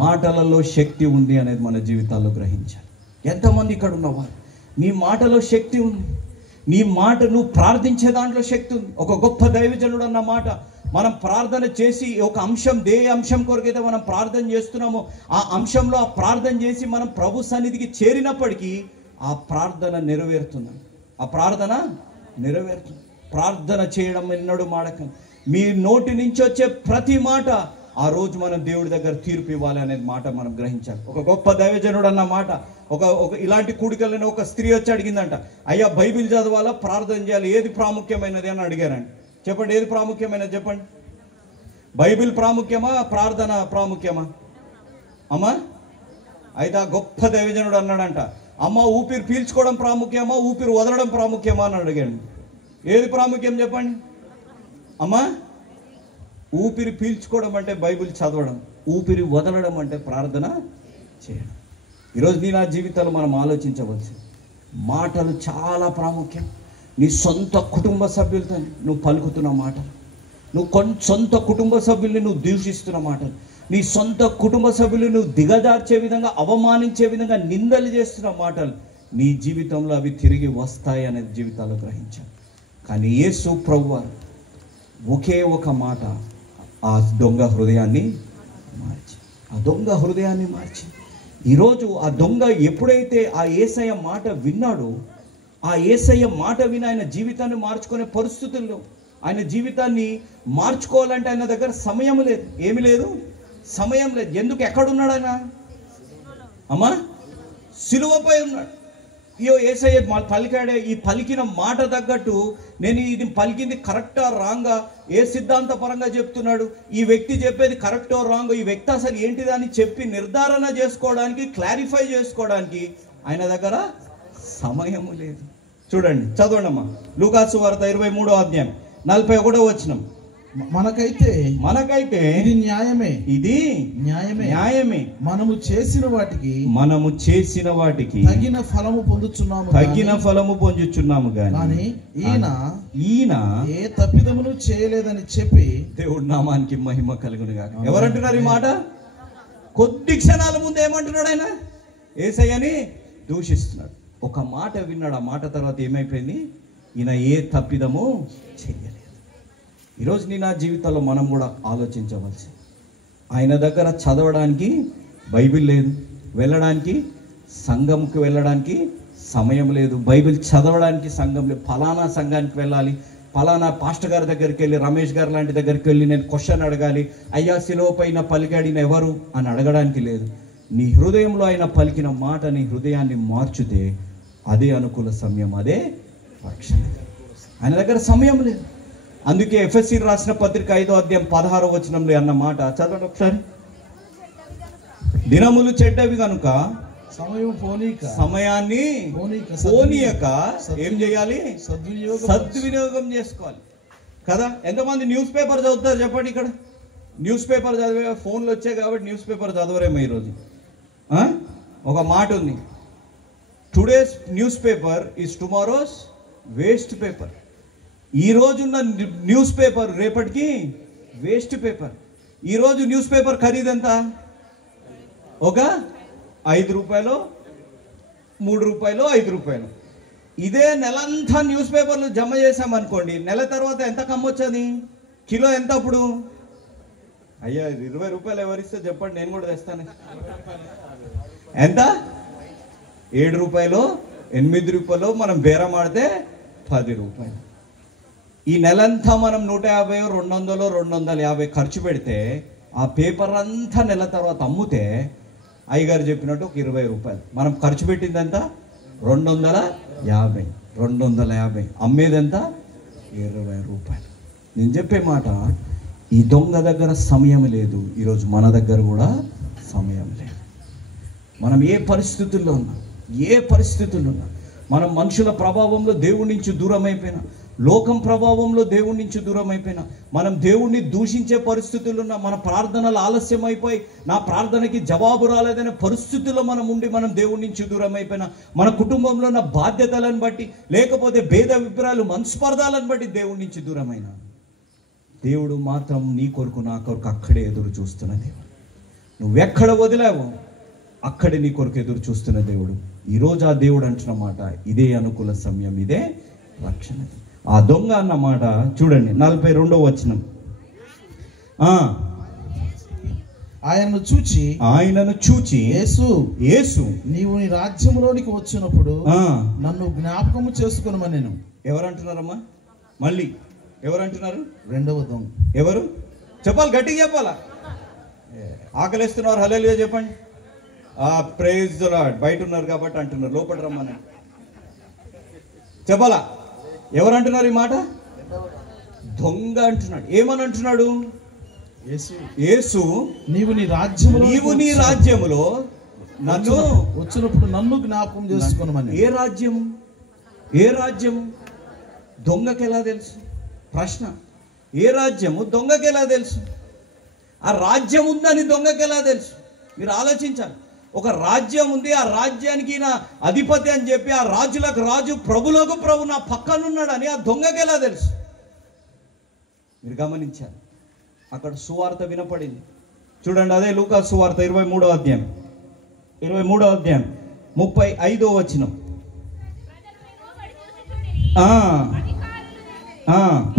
మాటలలో శక్తి ఉంది అనేది మన జీవితాల్లో గ్రహించాలి. ఎంతమంది ఇక్కడ ఉన్నవారు నీ మాటలో శక్తి ఉంది, నీ మాట నువ్వు ప్రార్థించే దాంట్లో శక్తి ఉంది. ఒక గొప్ప దైవజనుడు అన్న మాట, మనం ప్రార్థన చేసి ఒక అంశం, అంశం కొరకైతే మనం ప్రార్థన చేస్తున్నామో ఆ అంశంలో ఆ ప్రార్థన చేసి మనం ప్రభు సన్నిధికి చేరినప్పటికీ ఆ ప్రార్థన నెరవేరుతుంది. ఆ ప్రార్థన నెరవేరుతుంది. ప్రార్థన చేయడం ఎన్నడూ మాడకండి. మీ నోటి నుంచి వచ్చే ప్రతి మాట ఆ రోజు మనం దేవుడి దగ్గర తీర్పు ఇవ్వాలి అనేది మాట మనం గ్రహించాలి. ఒక గొప్ప దైవజనుడు అన్న మాట, ఒక ఇలాంటి కూడికలను ఒక స్త్రీ వచ్చి అడిగిందంట, అయ్యా బైబిల్ చదవాలా, ప్రార్థన చేయాలి, ఏది ప్రాముఖ్యమైనది అని అడిగారండి. చెప్పండి, ఏది ప్రాముఖ్యమైనది చెప్పండి? బైబిల్ ప్రాముఖ్యమా, ప్రార్థన ప్రాముఖ్యమా? అమ్మా, అయితే ఆ గొప్ప దైవజనుడు అన్నాడంట, అమ్మ ఊపిరి పీల్చుకోవడం ప్రాముఖ్యమా, ఊపిరి వదలడం ప్రాముఖ్యమా అని అడిగాడు. ఏది ప్రాముఖ్యం చెప్పండి? అమ్మా, ఊపిరి పీల్చుకోవడం అంటే బైబిల్ చదవడం, ఊపిరి వదలడం అంటే ప్రార్థన చేయడం. ఈరోజు నా జీవితాలు మనం ఆలోచించవచ్చు. మాటలు చాలా ప్రాముఖ్యం. నీ సొంత కుటుంబ సభ్యులతో నువ్వు పలుకుతున్న మాటలు, నువ్వు సొంత కుటుంబ సభ్యుల్ని నువ్వు దూషిస్తున్న మాటలు, నీ సొంత కుటుంబ సభ్యులు నువ్వు దిగజార్చే విధంగా, అవమానించే విధంగా నిందలు చేస్తున్న మాటలు నీ జీవితంలో అవి తిరిగి వస్తాయి అనేది జీవితాల్లో గ్రహించాలి. కానీ యేసు ప్రభువారు ఒకే ఒక మాట ఆ దొంగ హృదయాన్ని మార్చి, ఈరోజు ఆ దొంగ ఎప్పుడైతే ఆ యేసయ్య మాట విన్నాడో, ఆ యేసయ్య మాట విని ఆయన జీవితాన్ని మార్చుకునే పరిస్థితుల్లో, ఆయన జీవితాన్ని మార్చుకోవాలంటే ఆయన దగ్గర సమయం లేదు. ఏమి లేదు? సమయం లేదు. ఎందుకు? ఎక్కడున్నాడు ఆయన? అమ్మా, సిలువపై ఉన్నాడు. అయ్యో యేసయ్య పలికాడే, ఈ పలికిన మాట తగ్గట్టు నేను ఇది పలికింది కరెక్టా రాంగా, ఏ సిద్ధాంత పరంగా చెప్తున్నాడు, ఈ వ్యక్తి చెప్పేది కరెక్టో రాంగో, ఈ వ్యక్తి అసలు ఏంటిది అని చెప్పి నిర్ధారణ చేసుకోవడానికి, క్లారిఫై చేసుకోవడానికి ఆయన దగ్గర సమయము లేదు. చూడండి, చదవండి అమ్మా, లూకాసు వార్త 23వ అధ్యాయం 41వ వచనం. మనకైతే ఇది న్యాయమే, ఇది న్యాయమే, మనము చేసిన వాటికి తగిన ఫలము పొందుచున్నాము కానీ ఈయన ఏ తప్పిదమును చేయలేదని చెప్పి దేవుడి నామానికి మహిమ కలుగును గాక. ఎవరంటున్నారు ఈ మాట? కొద్ది క్షణాల ముందు ఏమంటున్నాడు ఆయన? యేసయ్యని దూషిస్తున్నాడు. ఒక మాట విన్నాడు. ఆ మాట తర్వాత ఏమైపోయింది? ఈయన ఏ తప్పిదము చేయలేదు. ఈరోజు నా జీవితంలో మనం కూడా ఆలోచించవలసి, ఆయన దగ్గర చదవడానికి బైబిల్ లేదు, వెళ్ళడానికి సంఘంకి వెళ్ళడానికి సమయం లేదు, బైబిల్ చదవడానికి సంఘం లేదు, ఫలానా సంఘానికి వెళ్ళాలి, ఫలానా పాస్టర్ గారి దగ్గరికి వెళ్ళి, రమేష్ గారు లాంటి దగ్గరికి వెళ్ళి నేను క్వశ్చన్ అడగాలి, అయ్యా శిలువ పైన పలికాడిన ఎవరు అని అడగడానికి లేదు. నీ హృదయంలో ఆయన పలికిన మాట నీ హృదయాన్ని మార్చుతే అదే అనుకూల సమయం, అదే రక్షణ. ఆయన దగ్గర సమయం లేదు. అందుకే ఎఫెసీ రాసిన పత్రిక 5వ అధ్యాయం 16వ వచనంలో అన్న మాట చదవండి ఒకసారి. దినములు చెడ్డవి కనుక సమయాన్ని పోనీయక ఏం చేయాలి? సద్వినియోగం చేసుకోవాలి కదా. ఎంతమంది న్యూస్ పేపర్ చదువుతారు చెప్పండి? ఇక్కడ న్యూస్ పేపర్ చదివే ఫోన్లు వచ్చాయి కాబట్టి న్యూస్ పేపర్ చదవరేమో ఈరోజు. ఒక మాట ఉంది, today's news paper is tomorrow's waste paper. ఈ రోజున్న న్యూస్ పేపర్ రేపటికి వేస్ట్ పేపర్. ఈరోజు న్యూస్ పేపర్ ఖరీదెంత? ఒక 5 రూపాయలు, 3 రూపాయలు, 5 రూపాయలు. ఇదే నెలంతా న్యూస్ పేపర్లు జమ చేసామనుకోండి, నెల తర్వాత ఎంత కమ్మొచ్చది? కిలో ఎంత అప్పుడు? అయ్యా 20 రూపాయలు ఎవరిస్తే చెప్పండి, నేను కూడా తెస్తాను. ఎంత? 7 రూపాయలు, 8 రూపాయలు. మనం బేరం ఆడితే 10 రూపాయలు. ఈ నెలంతా మనం 150, 200, 250 ఖర్చు పెడితే ఆ పేపర్ అంతా నెల తర్వాత అమ్ముతే అయ్యగారు చెప్పినట్టు ఒక 20 రూపాయలు. మనం ఖర్చు పెట్టిందంత 250. 250 అమ్మేదంత 20 రూపాయలు. నేను చెప్పే మాట, ఈ దొంగ దగ్గర సమయం లేదు, ఈరోజు మన దగ్గర కూడా సమయం లేదు. మనం ఏ పరిస్థితుల్లో ఉన్నా, మనం మనుషుల ప్రభావంలో దేవుడి నుంచి దూరం అయిపోయినా, లోకం ప్రభావంలో దేవుడి నుంచి దూరం అయిపోయినా, మనం దేవుణ్ణి దూషించే పరిస్థితులు ఉన్నా, మన ప్రార్థనలు ఆలస్యం అయిపోయి నా ప్రార్థనకి జవాబు రాలేదనే పరిస్థితుల్లో మనం ఉండి మనం దేవుడి నుంచి దూరం అయిపోయినా, మన కుటుంబంలో ఉన్న బాధ్యతలను బట్టి, లేకపోతే భేద అభిప్రాయాలు, మనస్పర్ధాలను బట్టి దేవుడి నుంచి దూరమైనా, దేవుడు మాత్రం నీ కొరకు నా కొరకు అక్కడే ఎదురు చూస్తున్న దేవుడు. నువ్వెక్కడ వదిలావో అక్కడే నీ కొరకు ఎదురు చూస్తున్న దేవుడు. ఈరోజు ఆ దేవుడు అంటున్న మాట, ఇదే అనుకూల సమయం, ఇదే రక్షణ. ఆ దొంగ అన్న మాట చూడండి, 42వ వచనం. ఆయనను చూచి యేసు నీవు నీ రాజ్యంలోనికి వచ్చినప్పుడు నన్ను జ్ఞాపకము చేసుకొనమని నేను. ఎవరంటున్నారమ్మా? మళ్ళీ ఎవరంటున్నారు? రెండవ దొంగ. ఎవరు చెప్పాలి? గట్టిగా చెప్పాలా? ఆకలిస్తున్నారు, హల్లెలూయా చెప్పండి. Praise the Lord. బయట ఉన్నారు కాబట్టి అంటున్నారు, లోపల రమ్మని చెప్పాలా? ఎవరు అంటున్నారు ఈ మాట? దొంగ అంటున్నాడు. ఏమని అంటున్నాడు? యేసు నీవు నీ రాజ్యములో నన్ను వచ్చినప్పుడు నన్ను జ్ఞాపకం చేసుకోమని. ఏ రాజ్యము దొంగకి ఎలా తెలుసు? ప్రశ్న. ఏ రాజ్యము దొంగకి ఎలా తెలుసు? ఆ రాజ్యం ఉందని దొంగకి ఎలా తెలుసు? మీరు ఆలోచించాలి. ఒక రాజ్యం ఉంది, ఆ రాజ్యానికి నా అధిపతి అని చెప్పి, ఆ రాజులకు రాజు, ప్రభులకు ప్రభు నా పక్కనున్నాడని ఆ దొంగకి ఎలా తెలుసు? మీరు గమనించాలి. అక్కడ సువార్త వినపడింది. చూడండి, అదే లూకా సువార్త 23వ అధ్యాయం 35వ వచనం.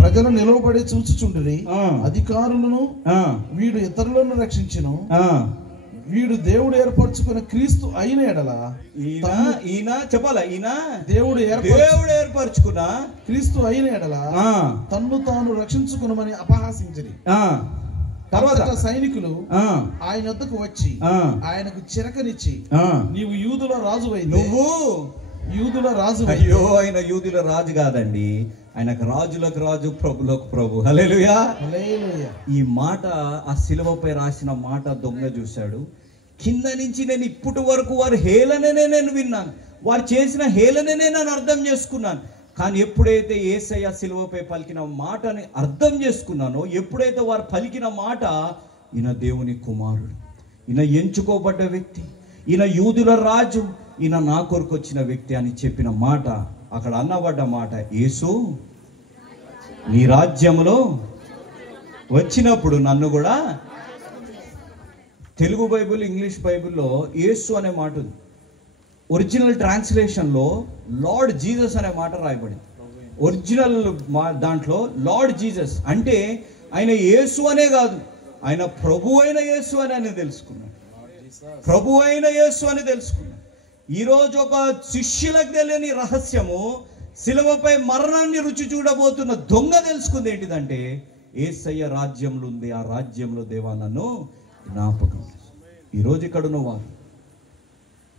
ప్రజలు నిలవబడి చూచుచుండిరి, అధికారులను వీడు ఇతరులను రక్షించును, వీడు దేవుడు ఏర్పరచుకున్న క్రీస్తు అయిన ఎడల. ఈయన చెప్పాలా? ఈయన దేవుడు ఏర్పరచుకున్న క్రీస్తు అయిన ఎడల తన్ను తాను రక్షించుకునమని అపహాసించిరి. తర్వాత సైనికులు ఆయన వద్దకు వచ్చి ఆయనకు చిరకనిచ్చి, నీవు యూదుల రాజు అయ్యో, ఆయన యూదుల రాజు కాదండి, ఆయనకు రాజులకు రాజు, ప్రభులకు ప్రభు. హల్లెలూయా. ఈ మాట, ఆ శిలువపై రాసిన మాట దొంగ చూశాడు. కింద నుంచి నేను ఇప్పటి వరకు వారి హేళననే నేను విన్నాను, వారు చేసిన హేళననే నేను అర్థం చేసుకున్నాను. కానీ ఎప్పుడైతే యేసయ్య శిలువపై పలికిన మాటని అర్థం చేసుకున్నానో, ఎప్పుడైతే వారు పలికిన మాట, ఈయన దేవుని కుమారుడు, ఈయన ఎంచుకోబడ్డ వ్యక్తి, ఈయన యూదుల రాజు, ఈయన నా కొరకు వచ్చిన వ్యక్తి అని చెప్పిన మాట, అక్కడ అన్నబడ్డ మాట, యేసు నీ రాజ్యములో వచ్చినప్పుడు నన్ను కూడా. తెలుగు బైబిల్, ఇంగ్లీష్ బైబిల్లో యేసు అనే మాట ఉంది. ఒరిజినల్ ట్రాన్స్లేషన్లో లార్డ్ జీసస్ అనే మాట రాయబడింది. ఒరిజినల్ దాంట్లో లార్డ్ జీసస్ అంటే ఆయన యేసు అనే కాదు, ఆయన ప్రభు అయిన యేసు అని ఆయన తెలుసుకున్నాడు. ప్రభు అయిన యేసు అని తెలుసుకున్నాడు. ఈరోజు ఒక శిష్యులకు తెలియని రహస్యము, శిలువపై మరణాన్ని రుచి చూడబోతున్న దొంగ తెలుసుకుంది. ఏంటిదంటే యేసయ్య రాజ్యంలో ఉంది, ఆ రాజ్యంలో దేవా నన్ను జ్ఞాపకం. ఈరోజు ఇక్కడ ఉన్నవారు,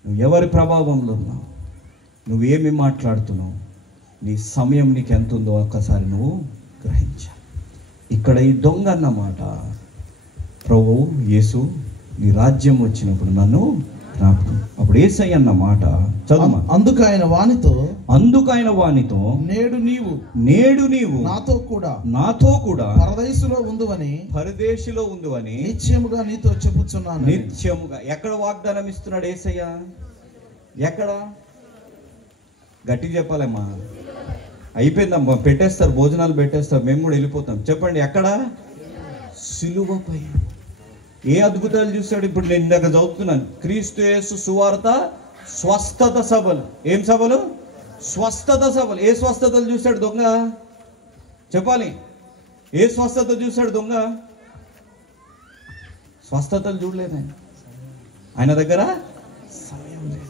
నువ్వు ఎవరి ప్రభావంలో ఉన్నావు, నువ్వేమి మాట్లాడుతున్నావు, నీ సమయం నీకు ఎంత ఉందో ఒక్కసారి నువ్వు గ్రహించాలి. ఇక్కడ ఈ దొంగ అన్నమాట, ప్రభు యేసు నీ రాజ్యం వచ్చినప్పుడు నన్ను జ్ఞాపకం. అప్పుడు యేసయ్య అన్న మాట చదువు. అందుకు ఆయన వానితో నేడు నీవు నాతో కూడా పరదేశులో ఉందువని నిత్యముగా నీతో చెప్పుచున్నాను. నిత్యముగా. ఎక్కడ వాగ్దానం ఇస్తున్నాడు యేసయ్య? ఎక్కడ? గట్టిగా చెప్పాలమ్మా. అయిపోయిందమ్మా, పెట్టేస్తారు, భోజనాలు పెట్టేస్తారు, మేము కూడా వెళ్ళిపోతాం. చెప్పండి, ఎక్కడ? సిలువపై. ఏ అద్భుతాలు చూశాడు? ఇప్పుడు నేను ఇందాక చదువుతున్నాను. క్రీస్తు యేసు సువార్త స్వస్థత సభలు. ఏం సభలు? స్వస్థత సభలు. ఏ స్వస్థతలు చూశాడు దొంగ? చెప్పాలి. ఏ స్వస్థత చూశాడు దొంగ? స్వస్థతలు చూడలేదు ఆయన దగ్గర సమయం లేదు.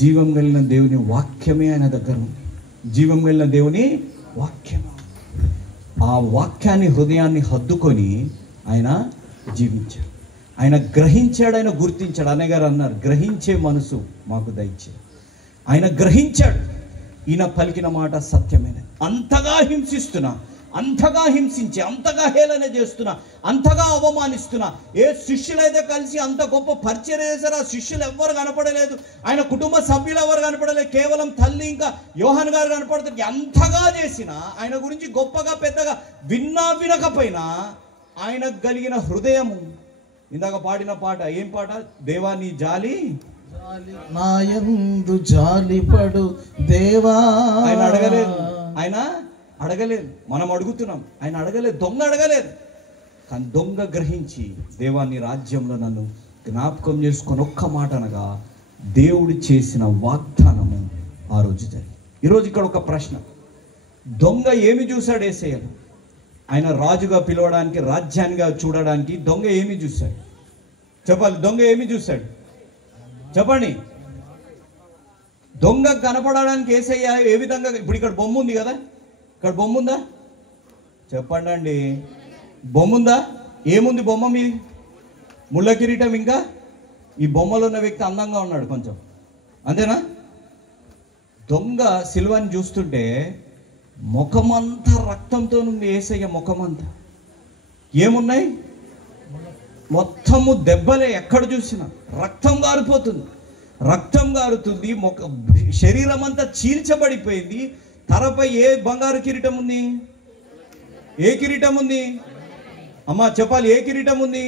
జీవం కలిగిన దేవుని వాక్యమే ఆయన దగ్గర ఉంది. జీవం కలిగిన దేవుని వాక్యం. ఆ వాక్యాన్ని, హృదయాన్ని హద్దుకొని ఆయన జీవించాడు. ఆయన గ్రహించాడు, ఆయన గుర్తించాడు. అన్నయ్య గారు అన్నారు, గ్రహించే మనసు మాకు దయచేయి. ఆయన గ్రహించాడు, ఈయన పలికిన మాట సత్యమైన. అంతగా హింసిస్తున్నా, అంతగా హింసించి, అంతగా హేళన చేస్తున్నా, అంతగా అవమానిస్తున్నా. ఏ శిష్యులైతే కలిసి అంత గొప్ప పరిచయం చేశారు, ఆ శిష్యులు ఎవ్వరు కనపడలేదు. ఆయన కుటుంబ సభ్యులు ఎవరు కనపడలేదు. కేవలం తల్లి ఇంకా యోహాన్ గారు కనపడుతుంది. అంతగా చేసినా, ఆయన గురించి గొప్పగా పెద్దగా వినకపోయినా, ఆయనకు కలిగిన హృదయము. ఇందాక పాడిన పాట, ఏం పాట? దేవా నీ జాలి నాయందు జాలిపడు దేవా. ఆయన అడగలేదు. మనం అడుగుతున్నాం, ఆయన అడగలేదు. దొంగ అడగలేదు. కానీ దొంగ గ్రహించి, దేవా నీ రాజ్యంలో నన్ను జ్ఞాపకం చేసుకొని ఒక్క మాట అనగా దేవుడు చేసిన వాగ్దానము ఆ రోజు జరిగింది. ఈరోజు ఇక్కడ ఒక ప్రశ్న. దొంగ ఏమి చూశాడు యేసయ్యను? ఆయన రాజుగా పిలవడానికి, రాజ్యాన్నిగా చూడడానికి దొంగ ఏమి చూశాడు? చెప్పాలి. దొంగ ఏమి చూశాడు? చెప్పండి. దొంగ కనపడడానికి యేసయ్య ఏ విధంగా? ఇప్పుడు ఇక్కడ బొమ్మ ఉంది కదా, ఇక్కడ బొమ్మ ఉందా? చెప్పండి అండి, బొమ్మ ఉందా? ఏముంది బొమ్మ మీద? ముళ్ళ కిరీటం. ఇంకా ఈ బొమ్మలో ఉన్న వ్యక్తి అందంగా ఉన్నాడు కొంచెం, అంతేనా? దొంగ సిలువని చూస్తుంటే ముఖమంతా రక్తంతో ఉంది. యేసయ్య ముఖమంతా ఏమున్నాయి? మొత్తము దెబ్బలే. ఎక్కడ చూసినా రక్తం గారుతుంది. శరీరం అంతా చీల్చబడిపోయింది. తలపై ఏ బంగారు కిరీటం ఉంది? ఏ కిరీటం ఉంది అమ్మా? చెప్పాలి. ఏ కిరీటం ఉంది?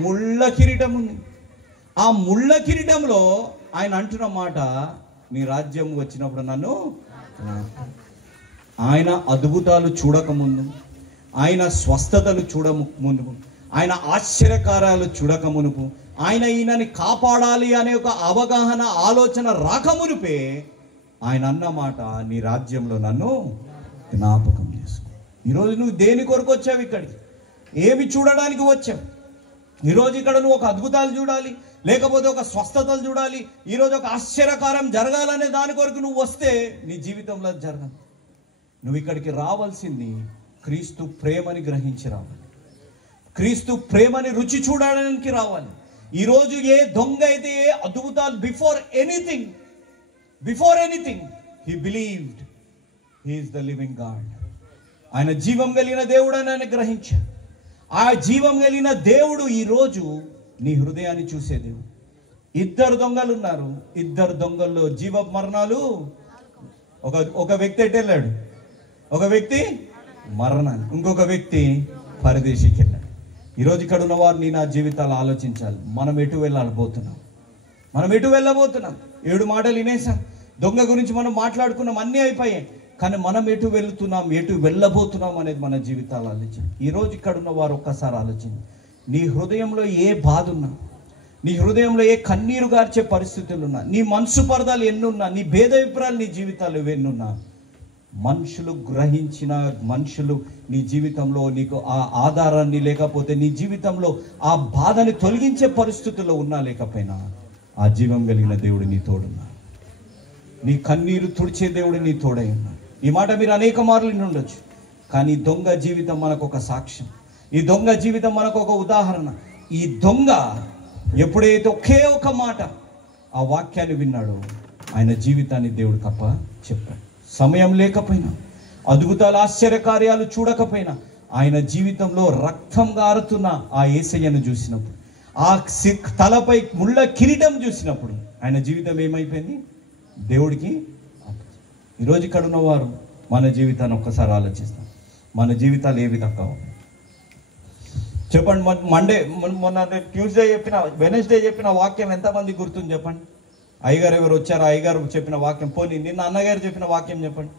ముళ్ళ కిరీటం ఉంది. ఆ ముళ్ళ కిరీటంలో ఆయన అంటున్న మాట, నీ రాజ్యం వచ్చినప్పుడు నన్ను. ఆయన అద్భుతాలు చూడకముందు, ఆయన స్వస్థతలు చూడముందు, ఆయన ఆశ్చర్యకార్యాలు చూడకమునుపు, ఆయన ఈయనని కాపాడాలి అనే ఒక అవగాహన, ఆలోచన రాకమునుపే ఆయన అన్నమాట, నీ రాజ్యంలో నన్ను జ్ఞాపకం చేసుకో. ఈరోజు నువ్వు దేని కొరకు వచ్చావు? ఇక్కడికి ఏమి చూడడానికి వచ్చావు? ఈరోజు ఇక్కడ నువ్వు ఒక అద్భుతాలు చూడాలి, లేకపోతే ఒక స్వస్థతలు చూడాలి, ఈరోజు ఒక ఆశ్చర్యకార్యం జరగాలనే దాని కొరకు నువ్వు వస్తే నీ జీవితంలో జరగదు. నువ్వు ఇక్కడికి రావాల్సింది క్రీస్తు ప్రేమని గ్రహించి రావాలి. క్రీస్తు ప్రేమని రుచి చూడడానికి రావాలి. ఈరోజు ఏ దొంగ అయితే ఏ అద్భుతాలు, before anything he believed he is the living God. ఆయన జీవం కలిగిన దేవుడు అని ఆయన గ్రహించాడు. ఆ జీవం కలిగిన దేవుడు ఈరోజు నీ హృదయాన్ని చూసే దేవుడు. ఇద్దరు దొంగలు ఉన్నారు. ఇద్దరు దొంగల్లో జీవ మరణాలు. ఒక వ్యక్తి ఎటు వెళ్ళాడు? ఒక వ్యక్తి మరణాన్ని, ఇంకొక వ్యక్తి పరదేశీకి వెళ్ళాడు. ఈరోజు ఇక్కడ ఉన్న వారిని నా జీవితాలు ఆలోచించాలి. మనం ఎటు వెళ్ళబోతున్నాం? 7 మాటలు వినేసాం. దొంగ గురించి మనం మాట్లాడుకున్నాం, అన్నీ అయిపోయాయి. కానీ మనం ఎటు వెళ్తున్నాం, ఎటు వెళ్ళబోతున్నాం అనేది మన జీవితాలు ఆలోచించాలి. ఈరోజు ఇక్కడ ఉన్న వారు ఒక్కసారి ఆలోచించి, నీ హృదయంలో ఏ బాధ ఉన్నా, నీ హృదయంలో ఏ కన్నీరు గార్చే పరిస్థితులు ఉన్నా, నీ మనసు పరదాలు ఎన్నున్నా, నీ భేదాభిప్రాయాలు నీ జీవితాలు ఎన్నున్నా, మనుషులు గ్రహించిన, మనుషులు నీ జీవితంలో నీకు ఆ ఆధారాన్ని, లేకపోతే నీ జీవితంలో ఆ బాధని తొలగించే పరిస్థితుల్లో ఉన్నా లేకపోయినా, ఆ జీవం కలిగిన దేవుడు నీ తోడున్నాడు. నీ కన్నీరు తుడిచే దేవుడు నీ తోడై ఉన్నాడు. ఈ మాట మీరు అనేక మార్లు ఉండొచ్చు. కానీ దొంగ జీవితం మనకు ఒక సాక్ష్యం. ఈ దొంగ జీవితం మనకు ఒక ఉదాహరణ. ఈ దొంగ ఎప్పుడైతే ఒకే ఒక మాట ఆ వాక్యాన్ని విన్నాడో, ఆయన జీవితాన్ని దేవుడు కప్ప చెప్పాడు. సమయం లేకపోయినా, అద్భుతాలు ఆశ్చర్యకార్యాలు చూడకపోయినా, ఆయన జీవితంలో రక్తం గారుతున్న ఆ యేసయ్యను చూసినప్పుడు, ఆ తలపై ముళ్ళ కిరీటం చూసినప్పుడు ఆయన జీవితం ఏమైపోయింది? దేవుడికి. ఈరోజు ఇక్కడ ఉన్నవారు మన జీవితాన్ని ఒక్కసారి ఆలోచిస్తాం. మన జీవితాలు ఏ విధంగా ఉన్నాయి చెప్పండి. మొన్న ట్యూస్డే చెప్పిన, వెనస్డే చెప్పిన వాక్యం ఎంతమంది గుర్తుంది చెప్పండి? అయ్యగారు ఎవరు వచ్చారు? అయ్యగారు చెప్పిన వాక్యం. పోనీ నిన్న అన్నగారు చెప్పిన వాక్యం చెప్పండి.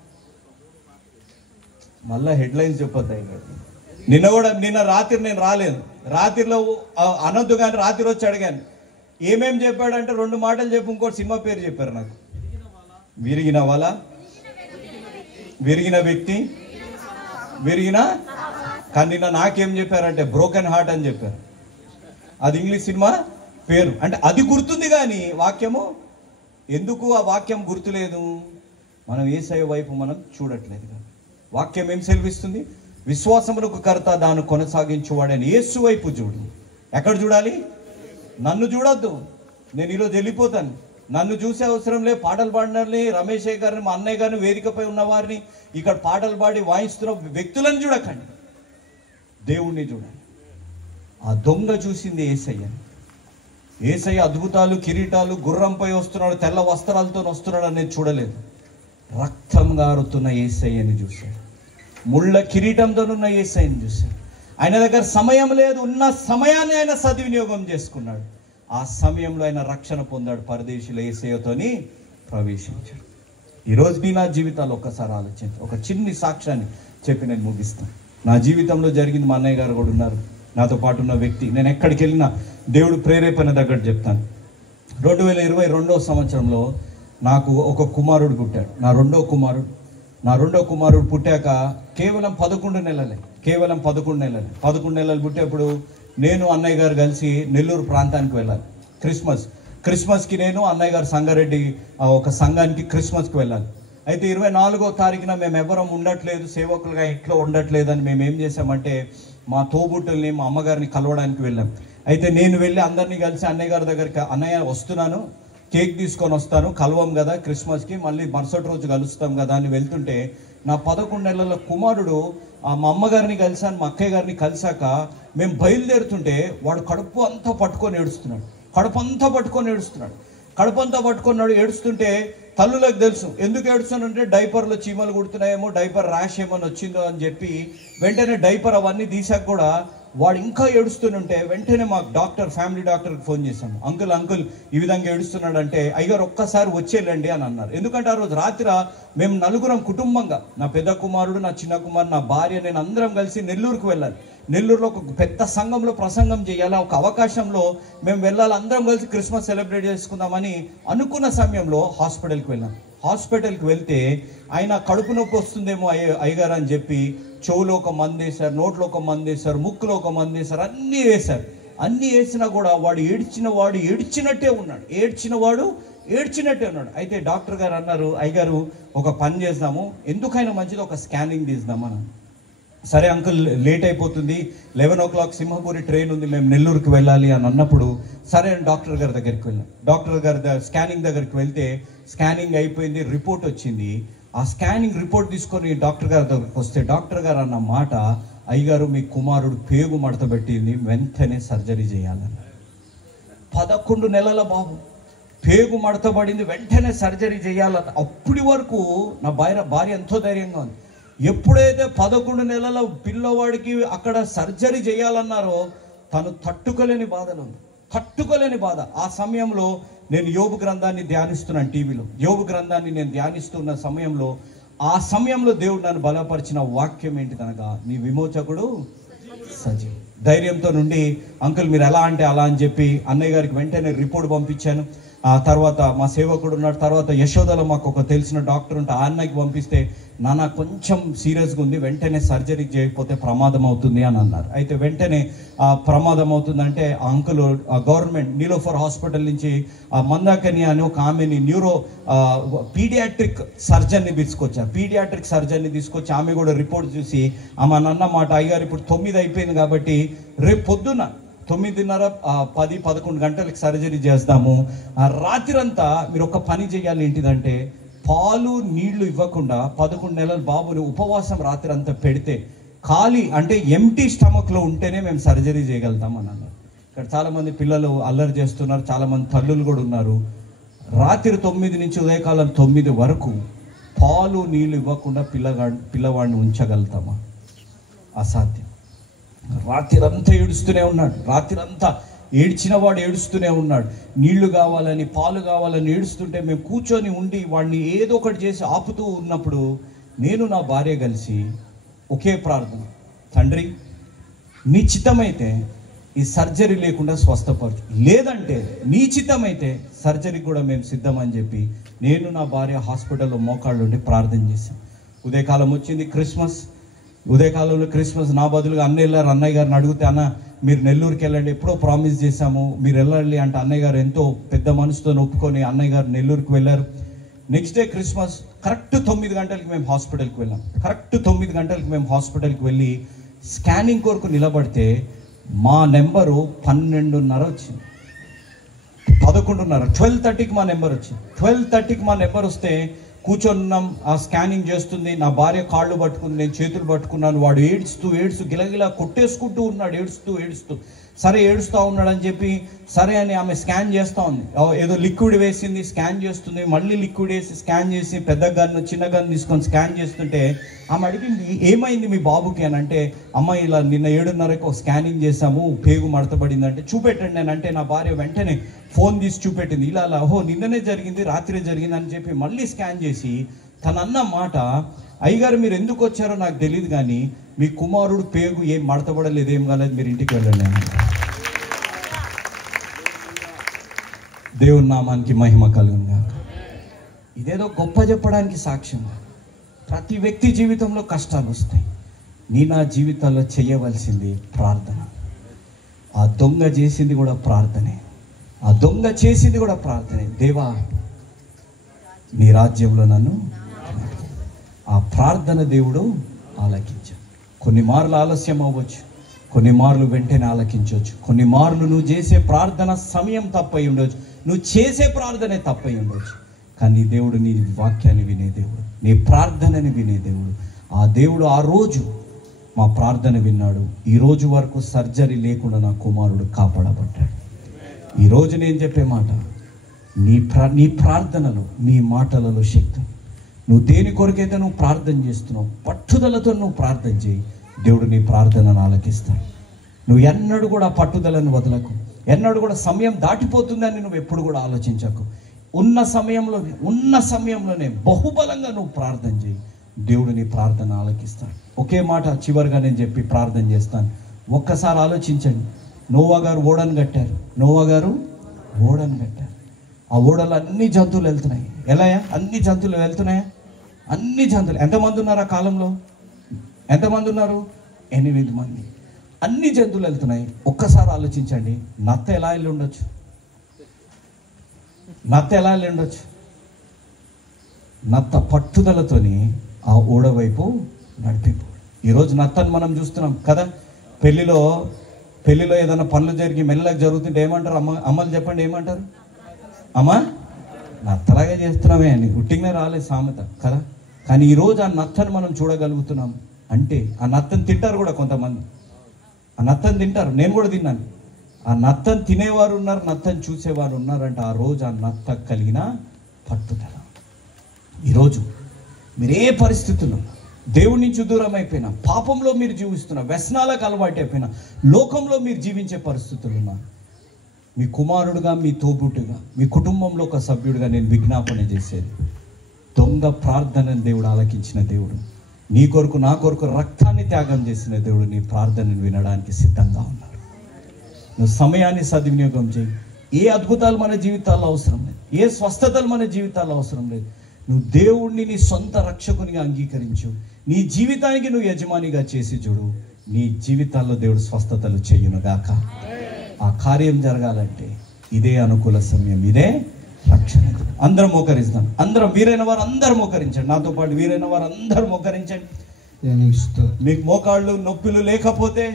మళ్ళా హెడ్లైన్స్ చెప్పొద్దు అయ్యగారు. నిన్న రాత్రి నేను రాలేదు, రాత్రిలో అనొద్దు కానీ రాత్రి వచ్చి అడిగాను ఏమేం చెప్పాడంటే 2 మాటలు చెప్పి ఇంకోటి సినిమా పేరు చెప్పారు నాకు. విరిగిన వల, విరిగిన వ్యక్తి, విరిగిన. కానీ నిన్న నాకేం చెప్పారంటే బ్రోకెన్ హార్ట్ అని చెప్పారు. అది ఇంగ్లీష్ సినిమా పేరు. అంటే అది గుర్తుంది కానీ వాక్యము ఎందుకు ఆ వాక్యం గుర్తులేదు? మనం యేసయ్య వైపు మనం చూడట్లేదు. వాక్యం ఏం సెలవిస్తుంది? విశ్వాసమునకు కర్త దాన్ని కొనసాగించువాడని యేసు వైపు చూడు. ఎక్కడ చూడాలి? నన్ను చూడొద్దు. నేను ఈరోజు వెళ్ళిపోతాను. నన్ను చూసే అవసరం లేదు. పాటలు పాడినని రమేష్ గారిని, మా అన్నయ్య గారిని, వేదికపై ఉన్న వారిని, ఇక్కడ పాటలు పాడి వాయిస్తున్న వ్యక్తులను చూడకండి, దేవుణ్ణి చూడండి. ఆ దొంగ చూసింది యేసయ్యని. యేసయ్య అద్భుతాలు, కిరీటాలు, గుర్రంపై వస్తున్నాడు, తెల్ల వస్త్రాలతో వస్తున్నాడు అనేది చూడలేదు. రక్తం గారుతున్న యేసయ్యని చూశాడు. ముళ్ళ కిరీటంతోనున్న యేసయ్యని చూశాడు. ఆయన దగ్గర సమయం లేదు, ఉన్న సమయాన్ని ఆయన సద్వినియోగం చేసుకున్నాడు. ఆ సమయంలో ఆయన రక్షణ పొందాడు. పరదేశుల యేసయ్యతోని ప్రవేశించాడు. ఈరోజు నా జీవితాలు ఒక్కసారి ఆలోచించు. ఒక చిన్ని సాక్ష్యాన్ని చెప్పి నేను ముగిస్తాను. నా జీవితంలో జరిగింది. మా అన్నయ్య గారు కూడా ఉన్నారు, నాతో పాటు ఉన్న వ్యక్తి. నేను ఎక్కడికి వెళ్ళినా దేవుడు ప్రేరేపణ దగ్గర చెప్తాను. 2022 సంవత్సరంలో నాకు ఒక కుమారుడు పుట్టాడు. నా రెండో కుమారుడు పుట్టాక కేవలం 11 నెలలే. 11 నెలలు పుట్టేప్పుడు నేను అన్నయ్య గారు కలిసి నెల్లూరు ప్రాంతానికి వెళ్ళాలి. క్రిస్మస్కి నేను అన్నయ్య గారు సంగారెడ్డి ఒక సంఘానికి క్రిస్మస్కి వెళ్ళాలి. అయితే 24వ తారీఖున మేము ఎవరం ఉండట్లేదు, సేవకులుగా ఇంట్లో ఉండట్లేదు అని మేము ఏం చేసామంటే మా తోబుట్టుల్ని, మా అమ్మగారిని కలవడానికి వెళ్ళాం. అయితే నేను వెళ్ళి అందరినీ కలిసి అన్నయ్య గారి దగ్గరికి, అన్నయ్య వస్తున్నాను, కేక్ తీసుకొని వస్తాను, కలవం కదా క్రిస్మస్కి, మళ్ళీ మరుసటి రోజు కలుస్తాం కదా అని వెళ్తుంటే నా 11 నెలల కుమారుడు మా అమ్మగారిని కలిసాను, మా అక్కయ్య గారిని కలిసాక మేము బయలుదేరుతుంటే వాడు కడుపు అంతా పట్టుకొని ఏడుస్తుంటే తల్లులకు తెలుసు ఎందుకు ఏడుస్తానంటే డైపర్లో చీమలు కుడుతున్నాయేమో, డైపర్ ర్యాష్ ఏమని వచ్చిందో అని చెప్పి వెంటనే డైపర్ అవన్నీ తీసాక కూడా వాడు ఇంకా ఏడుస్తుంటే వెంటనే మాకు ఫ్యామిలీ డాక్టర్కి ఫోన్ చేశాము. అంకుల్ ఈ విధంగా ఏడుస్తున్నాడు అంటే అయ్యగారు ఒక్కసారి వచ్చేళ్ళండి అని అన్నారు. ఎందుకంటే ఆ రోజు రాత్రి మేము 4 కుటుంబంగా, నా పెద్ద కుమారుడు, నా చిన్న కుమారుడు, నా భార్య, నేను అందరం కలిసి నెల్లూరుకు వెళ్ళాలి. నెల్లూరులో ఒక పెద్ద సంఘంలో ప్రసంగం చేయాలి. ఒక అవకాశంలో మేము వెళ్ళాలి, అందరం కలిసి క్రిస్మస్ సెలబ్రేట్ చేసుకుందామని అనుకున్న సమయంలో హాస్పిటల్కి వెళ్ళాం. హాస్పిటల్కి వెళ్తే ఆయన కడుపు నొప్పి వస్తుందేమో అయ్యగారు అని చెప్పి చెవులో ఒక మందు వేశారు, నోట్లో ఒక మందు వేశారు, ముక్కులో ఒక మందు వేశారు, అన్నీ వేశారు. అన్నీ వేసినా కూడా వాడు ఏడ్చినట్టే ఉన్నాడు. అయితే డాక్టర్ గారు అన్నారు, అయ్యగారు ఒక పని చేద్దాము, ఎందుకైనా మంచిది ఒక స్కానింగ్ తీద్దామని. సరే అంకుల్ లేట్ అయిపోతుంది, 11 o'clock సింహపూరి ట్రైన్ ఉంది, మేము నెల్లూరుకి వెళ్ళాలి అని అన్నప్పుడు సరే డాక్టర్ గారి దగ్గరికి వెళ్ళాం. డాక్టర్ గారి స్కానింగ్ దగ్గరికి వెళ్తే స్కానింగ్ అయిపోయింది, రిపోర్ట్ వచ్చింది. ఆ స్కానింగ్ రిపోర్ట్ తీసుకొని డాక్టర్ గారి దగ్గరికి వస్తే డాక్టర్ గారు అన్న మాట, అయ్యగారు మీ కుమారుడు పేగు మడత పెట్టింది, వెంటనే సర్జరీ చేయాలని. 11 నెలల బాబు, పేగు మడతబడింది, వెంటనే సర్జరీ చేయాలని. అప్పటి వరకు నా భార్య ఎంతో ధైర్యంగా ఉంది. ఎప్పుడైతే 11 నెలల పిల్లవాడికి అక్కడ సర్జరీ చేయాలన్నారో తను తట్టుకోలేని బాధ. ఆ సమయంలో నేను యోబు గ్రంథాన్ని ధ్యానిస్తున్నాను టీవీలో. యోబు గ్రంథాన్ని నేను ధ్యానిస్తున్న సమయంలో ఆ సమయంలో దేవుడు నన్ను బలపరిచిన వాక్యం ఏంటిదనగా, నీ విమోచకుడు సజీవ్. ధైర్యంతో నుండి అంకుల్ మీరు ఎలా అంటే అలా అని చెప్పి అన్నయ్య గారికి వెంటనే రిపోర్ట్ పంపించాను. ఆ తర్వాత మా సేవకుడు ఉన్నాడు, తర్వాత యశోదలో మాకు ఒక తెలిసిన డాక్టర్ ఉంటే ఆ అన్నయ్యకి పంపిస్తే నాన్న కొంచెం సీరియస్గా ఉంది, వెంటనే సర్జరీ చేయకపోతే ప్రమాదం అవుతుంది అని అన్నారు. అయితే వెంటనే ప్రమాదం అవుతుందంటే ఆ అంకుల్ గవర్నమెంట్ నీలోఫర్ హాస్పిటల్ నుంచి మందాకని అని ఒక ఆమెని పీడియాట్రిక్ సర్జన్ని తీసుకొచ్చి ఆమె కూడా రిపోర్ట్ చూసి ఆమె అన్నమాట, అయ్యారు ఇప్పుడు 9 అయిపోయింది కాబట్టి రేపు పొద్దున్న 9:30, 10, 11 గంటలకు సర్జరీ చేస్తాము. రాత్రంతా మీరు ఒక పని చేయాలి, ఏంటిదంటే పాలు నీళ్లు ఇవ్వకుండా 11 నెలల బాబుని ఉపవాసం రాత్రి అంతా పెడితే ఖాళీ అంటే ఎంటీ స్టమక్లో ఉంటేనే మేము సర్జరీ చేయగలుగుతాం అని అన్నారు. ఇక్కడ చాలామంది పిల్లలు అల్లరి చేస్తున్నారు, చాలామంది తల్లులు కూడా ఉన్నారు. రాత్రి 9 నుంచి ఉదయకాలం 9 వరకు పాలు నీళ్ళు ఇవ్వకుండా పిల్లవాడిని ఉంచగలుగుతామా? అసాధ్యం. రాత్రి అంతా ఏడుస్తూనే ఉన్నాడు, రాత్రి అంతా ఏడ్చిన వాడు ఏడుస్తూనే ఉన్నాడు. నీళ్లు కావాలని, పాలు కావాలని ఏడుస్తుంటే మేము కూర్చొని ఉండి వాడిని ఏదో ఒకటి చేసి ఆపుతూ ఉన్నప్పుడు నేను నా భార్య కలిసి ఒకే ప్రార్థన, తండ్రి నీ చిత్తమైతే ఈ సర్జరీ లేకుండా స్వస్థపరచు, లేదంటే నీ చిత్తమైతే సర్జరీ కూడా మేము సిద్ధమని చెప్పి నేను నా భార్య హాస్పిటల్లో మోకాళ్ళు ఉండి ప్రార్థన చేశాం. ఉదయకాలం వచ్చింది క్రిస్మస్. ఉదయకాలంలో క్రిస్మస్ నా బదులుగా అన్నయ్య గారిని అడిగితే, అన్న మీరు నెల్లూరుకి వెళ్ళండి, ఎప్పుడో ప్రామిస్ చేశాము మీరు వెళ్ళాలి అంటే అన్నయ్య గారు ఎంతో పెద్ద మనసుతో ఒప్పుకొని అన్నయ్య గారు నెల్లూరుకి వెళ్ళారు. నెక్స్ట్ డే క్రిస్మస్ కరెక్ట్ 9 గంటలకి మేము హాస్పిటల్కి వెళ్ళాం. కరెక్ట్ 9 గంటలకి మేము హాస్పిటల్కి వెళ్ళి స్కానింగ్ కొరకు నిలబడితే మా నెంబరు 12:30 వచ్చింది. 11:30 12:30కి మా నెంబర్ వచ్చింది. 12:30కి మా నెంబర్ వస్తే కూర్చొన్నాం, ఆ స్కానింగ్ చేస్తుంది. నా భార్య కాళ్ళు పట్టుకుంది, నేను చేతులు పట్టుకున్నాను. వాడు ఏడుస్తూ గిలగిలా కొట్టేసుకుంటూ ఉన్నాడు, ఏడుస్తూ. సరే ఏడుస్తూ ఉన్నాడు అని చెప్పి సరే అని ఆమె స్కాన్ చేస్తూ ఉంది. ఏదో లిక్విడ్ వేసింది, స్కాన్ చేస్తుంది. మళ్ళీ లిక్విడ్ వేసి స్కాన్ చేసి పెద్ద గన్ను చిన్న గన్ను తీసుకొని స్కాన్ చేస్తుంటే ఆమె అడిగింది, ఏమైంది మీ బాబుకి అని అంటే, అమ్మ ఇలా నిన్న 7:30కి స్కానింగ్ చేశాము, పేగు మడతబడింది అంటే చూపెట్టండి నేను అంటే నా భార్య వెంటనే ఫోన్ తీసి చూపెట్టింది. ఇలా ఓహో నిన్ననే జరిగింది, రాత్రి జరిగింది అని చెప్పి మళ్ళీ స్కాన్ చేసి తనన్న మాట, అయ్యగారు మీరు ఎందుకు వచ్చారో నాకు తెలియదు కానీ మీ కుమారుడు పేగు ఏం మడతబడలేదు, ఏం కాలేదు, మీరు ఇంటికి వెళ్ళండి. దేవుని నామానికి మహిమ కలుగును గాక. ఇదేదో గొప్ప చెప్పడానికి సాక్ష్యం. ప్రతి వ్యక్తి జీవితంలో కష్టాలు వస్తాయి. నా జీవితంలో చేయవలసింది ప్రార్థన. ఆ దొంగ చేసింది కూడా ప్రార్థనే, ఆ దొంగ చేసింది కూడా ప్రార్థనే. దేవా నీ రాజ్యంలో నన్ను, ఆ ప్రార్థన దేవుడు ఆలకించాడు. కొన్ని మార్లు ఆలస్యం అవ్వచ్చు, కొన్ని మార్లు వెంటనే ఆలకించవచ్చు, కొన్ని మార్లు నువ్వు చేసే ప్రార్థన సమయం తప్పై ఉండొచ్చు, నువ్వు చేసే ప్రార్థనే తప్పై ఉండొచ్చు. కానీ దేవుడు నీ వాక్యాన్ని వినే దేవుడు, నీ ప్రార్థనని వినే దేవుడు. ఆ దేవుడు ఆ రోజు మా ప్రార్థన విన్నాడు. ఈ రోజు వరకు సర్జరీ లేకుండా నా కుమారుడు కాపాడబడ్డాడు. ఈరోజు నేను చెప్పే మాట, నీ ప్రార్థనలో, నీ మాటలలో శక్తి. నువ్వు దేని కొరకైతే నువ్వు ప్రార్థన చేస్తున్నావు, పట్టుదలతో నువ్వు ప్రార్థన చేయి, దేవుడు నీ ప్రార్థనను ఆలకిస్తాడు. నువ్వు ఎన్నడూ కూడా పట్టుదలను వదలకు, ఎన్నడూ కూడా సమయం దాటిపోతుందని నువ్వు ఎప్పుడు కూడా ఆలోచించకు. ఉన్న సమయంలోనే బహుబలంగా నువ్వు ప్రార్థన చేయి, దేవుడు నీ ప్రార్థన ఆలకిస్తాడు. ఒకే మాట చివరిగా నేను చెప్పి ప్రార్థన చేస్తాను. ఒక్కసారి ఆలోచించండి. నోవా గారు ఓడను కట్టారు. ఆ ఓడలో అన్ని జంతువులు వెళ్తున్నాయి. ఎలాయా? అన్ని జంతువులు వెళ్తున్నాయా? అన్ని జంతువులు. ఎంతమంది ఉన్నారు ఆ కాలంలో? ఎంతమంది ఉన్నారు? 8 మంది. అన్ని జంతువులు వెళ్తున్నాయి. ఒక్కసారి ఆలోచించండి, నత్త ఎలా వెళ్ళి ఉండొచ్చు? నత్త పట్టుదలతోని ఆ ఓడ వైపు నడిపిపోడు. ఈరోజు నత్తను మనం చూస్తున్నాం కదా. పెళ్లిలో ఏదైనా పనులు జరిగి మెల్లగా జరుగుతుంటే ఏమంటారు? అమ్మలు చెప్పండి, ఏమంటారు? అమ్మా నత్తలాగే చేస్తున్నామే అని ఉట్టిగానే రాలేదు సామెత కదా. కానీ ఈరోజు ఆ నత్తను మనం చూడగలుగుతున్నాం అంటే, ఆ నత్తను తింటారు కూడా కొంతమంది. ఆ నత్తను తింటారు, నేను కూడా తిన్నాను. ఆ నత్తను తినేవారు ఉన్నారు, నత్తను చూసేవారు ఉన్నారంటే ఆ రోజు ఆ నత్త కలిగిన పట్టుదల. ఈరోజు మీరు ఏ పరిస్థితుల్లో దేవుడి నుంచి దూరం అయిపోయినా, పాపంలో మీరు జీవిస్తున్నా, వ్యసనాలకు అలవాటు అయిపోయినా, లోకంలో మీరు జీవించే పరిస్థితులు ఉన్నారు, మీ కుమారుడుగా, మీ తోబుట్టుగా, మీ కుటుంబంలో ఒక సభ్యుడిగా నేను విజ్ఞాపన చేసేది, దొంగ ప్రార్థనను దేవుడు ఆలకించిన దేవుడు, నీ కొరకు నా కొరకు రక్తాన్ని త్యాగం చేసిన దేవుడు నీ ప్రార్థనను వినడానికి సిద్ధంగా ఉన్నాడు. నువ్వు సమయాన్ని సద్వినియోగం చేయి. ఏ అద్భుతాలు మన జీవితాల్లో అవసరం లేదు, ఏ స్వస్థతలు మన జీవితాల్లో అవసరం లేదు. నువ్వు దేవుణ్ణి నీ సొంత రక్షకునిగా అంగీకరించు, నీ జీవితానికి నువ్వు యజమానిగా చేసి చూడు. నీ జీవితాల్లో దేవుడు స్వస్థతలు చేయునుగాక. ఆ కార్యం జరగాలంటే ఇదే అనుకూల సమయం, ఇదే రక్షణ. అందరం మోకరిస్తాం. అందరం, వీరైన వారు అందరూ మోకరించండి. నాతో పాటు వీరైన వారు అందరూ మోకరించండి. మీకు మోకాళ్ళు నొప్పులు లేకపోతే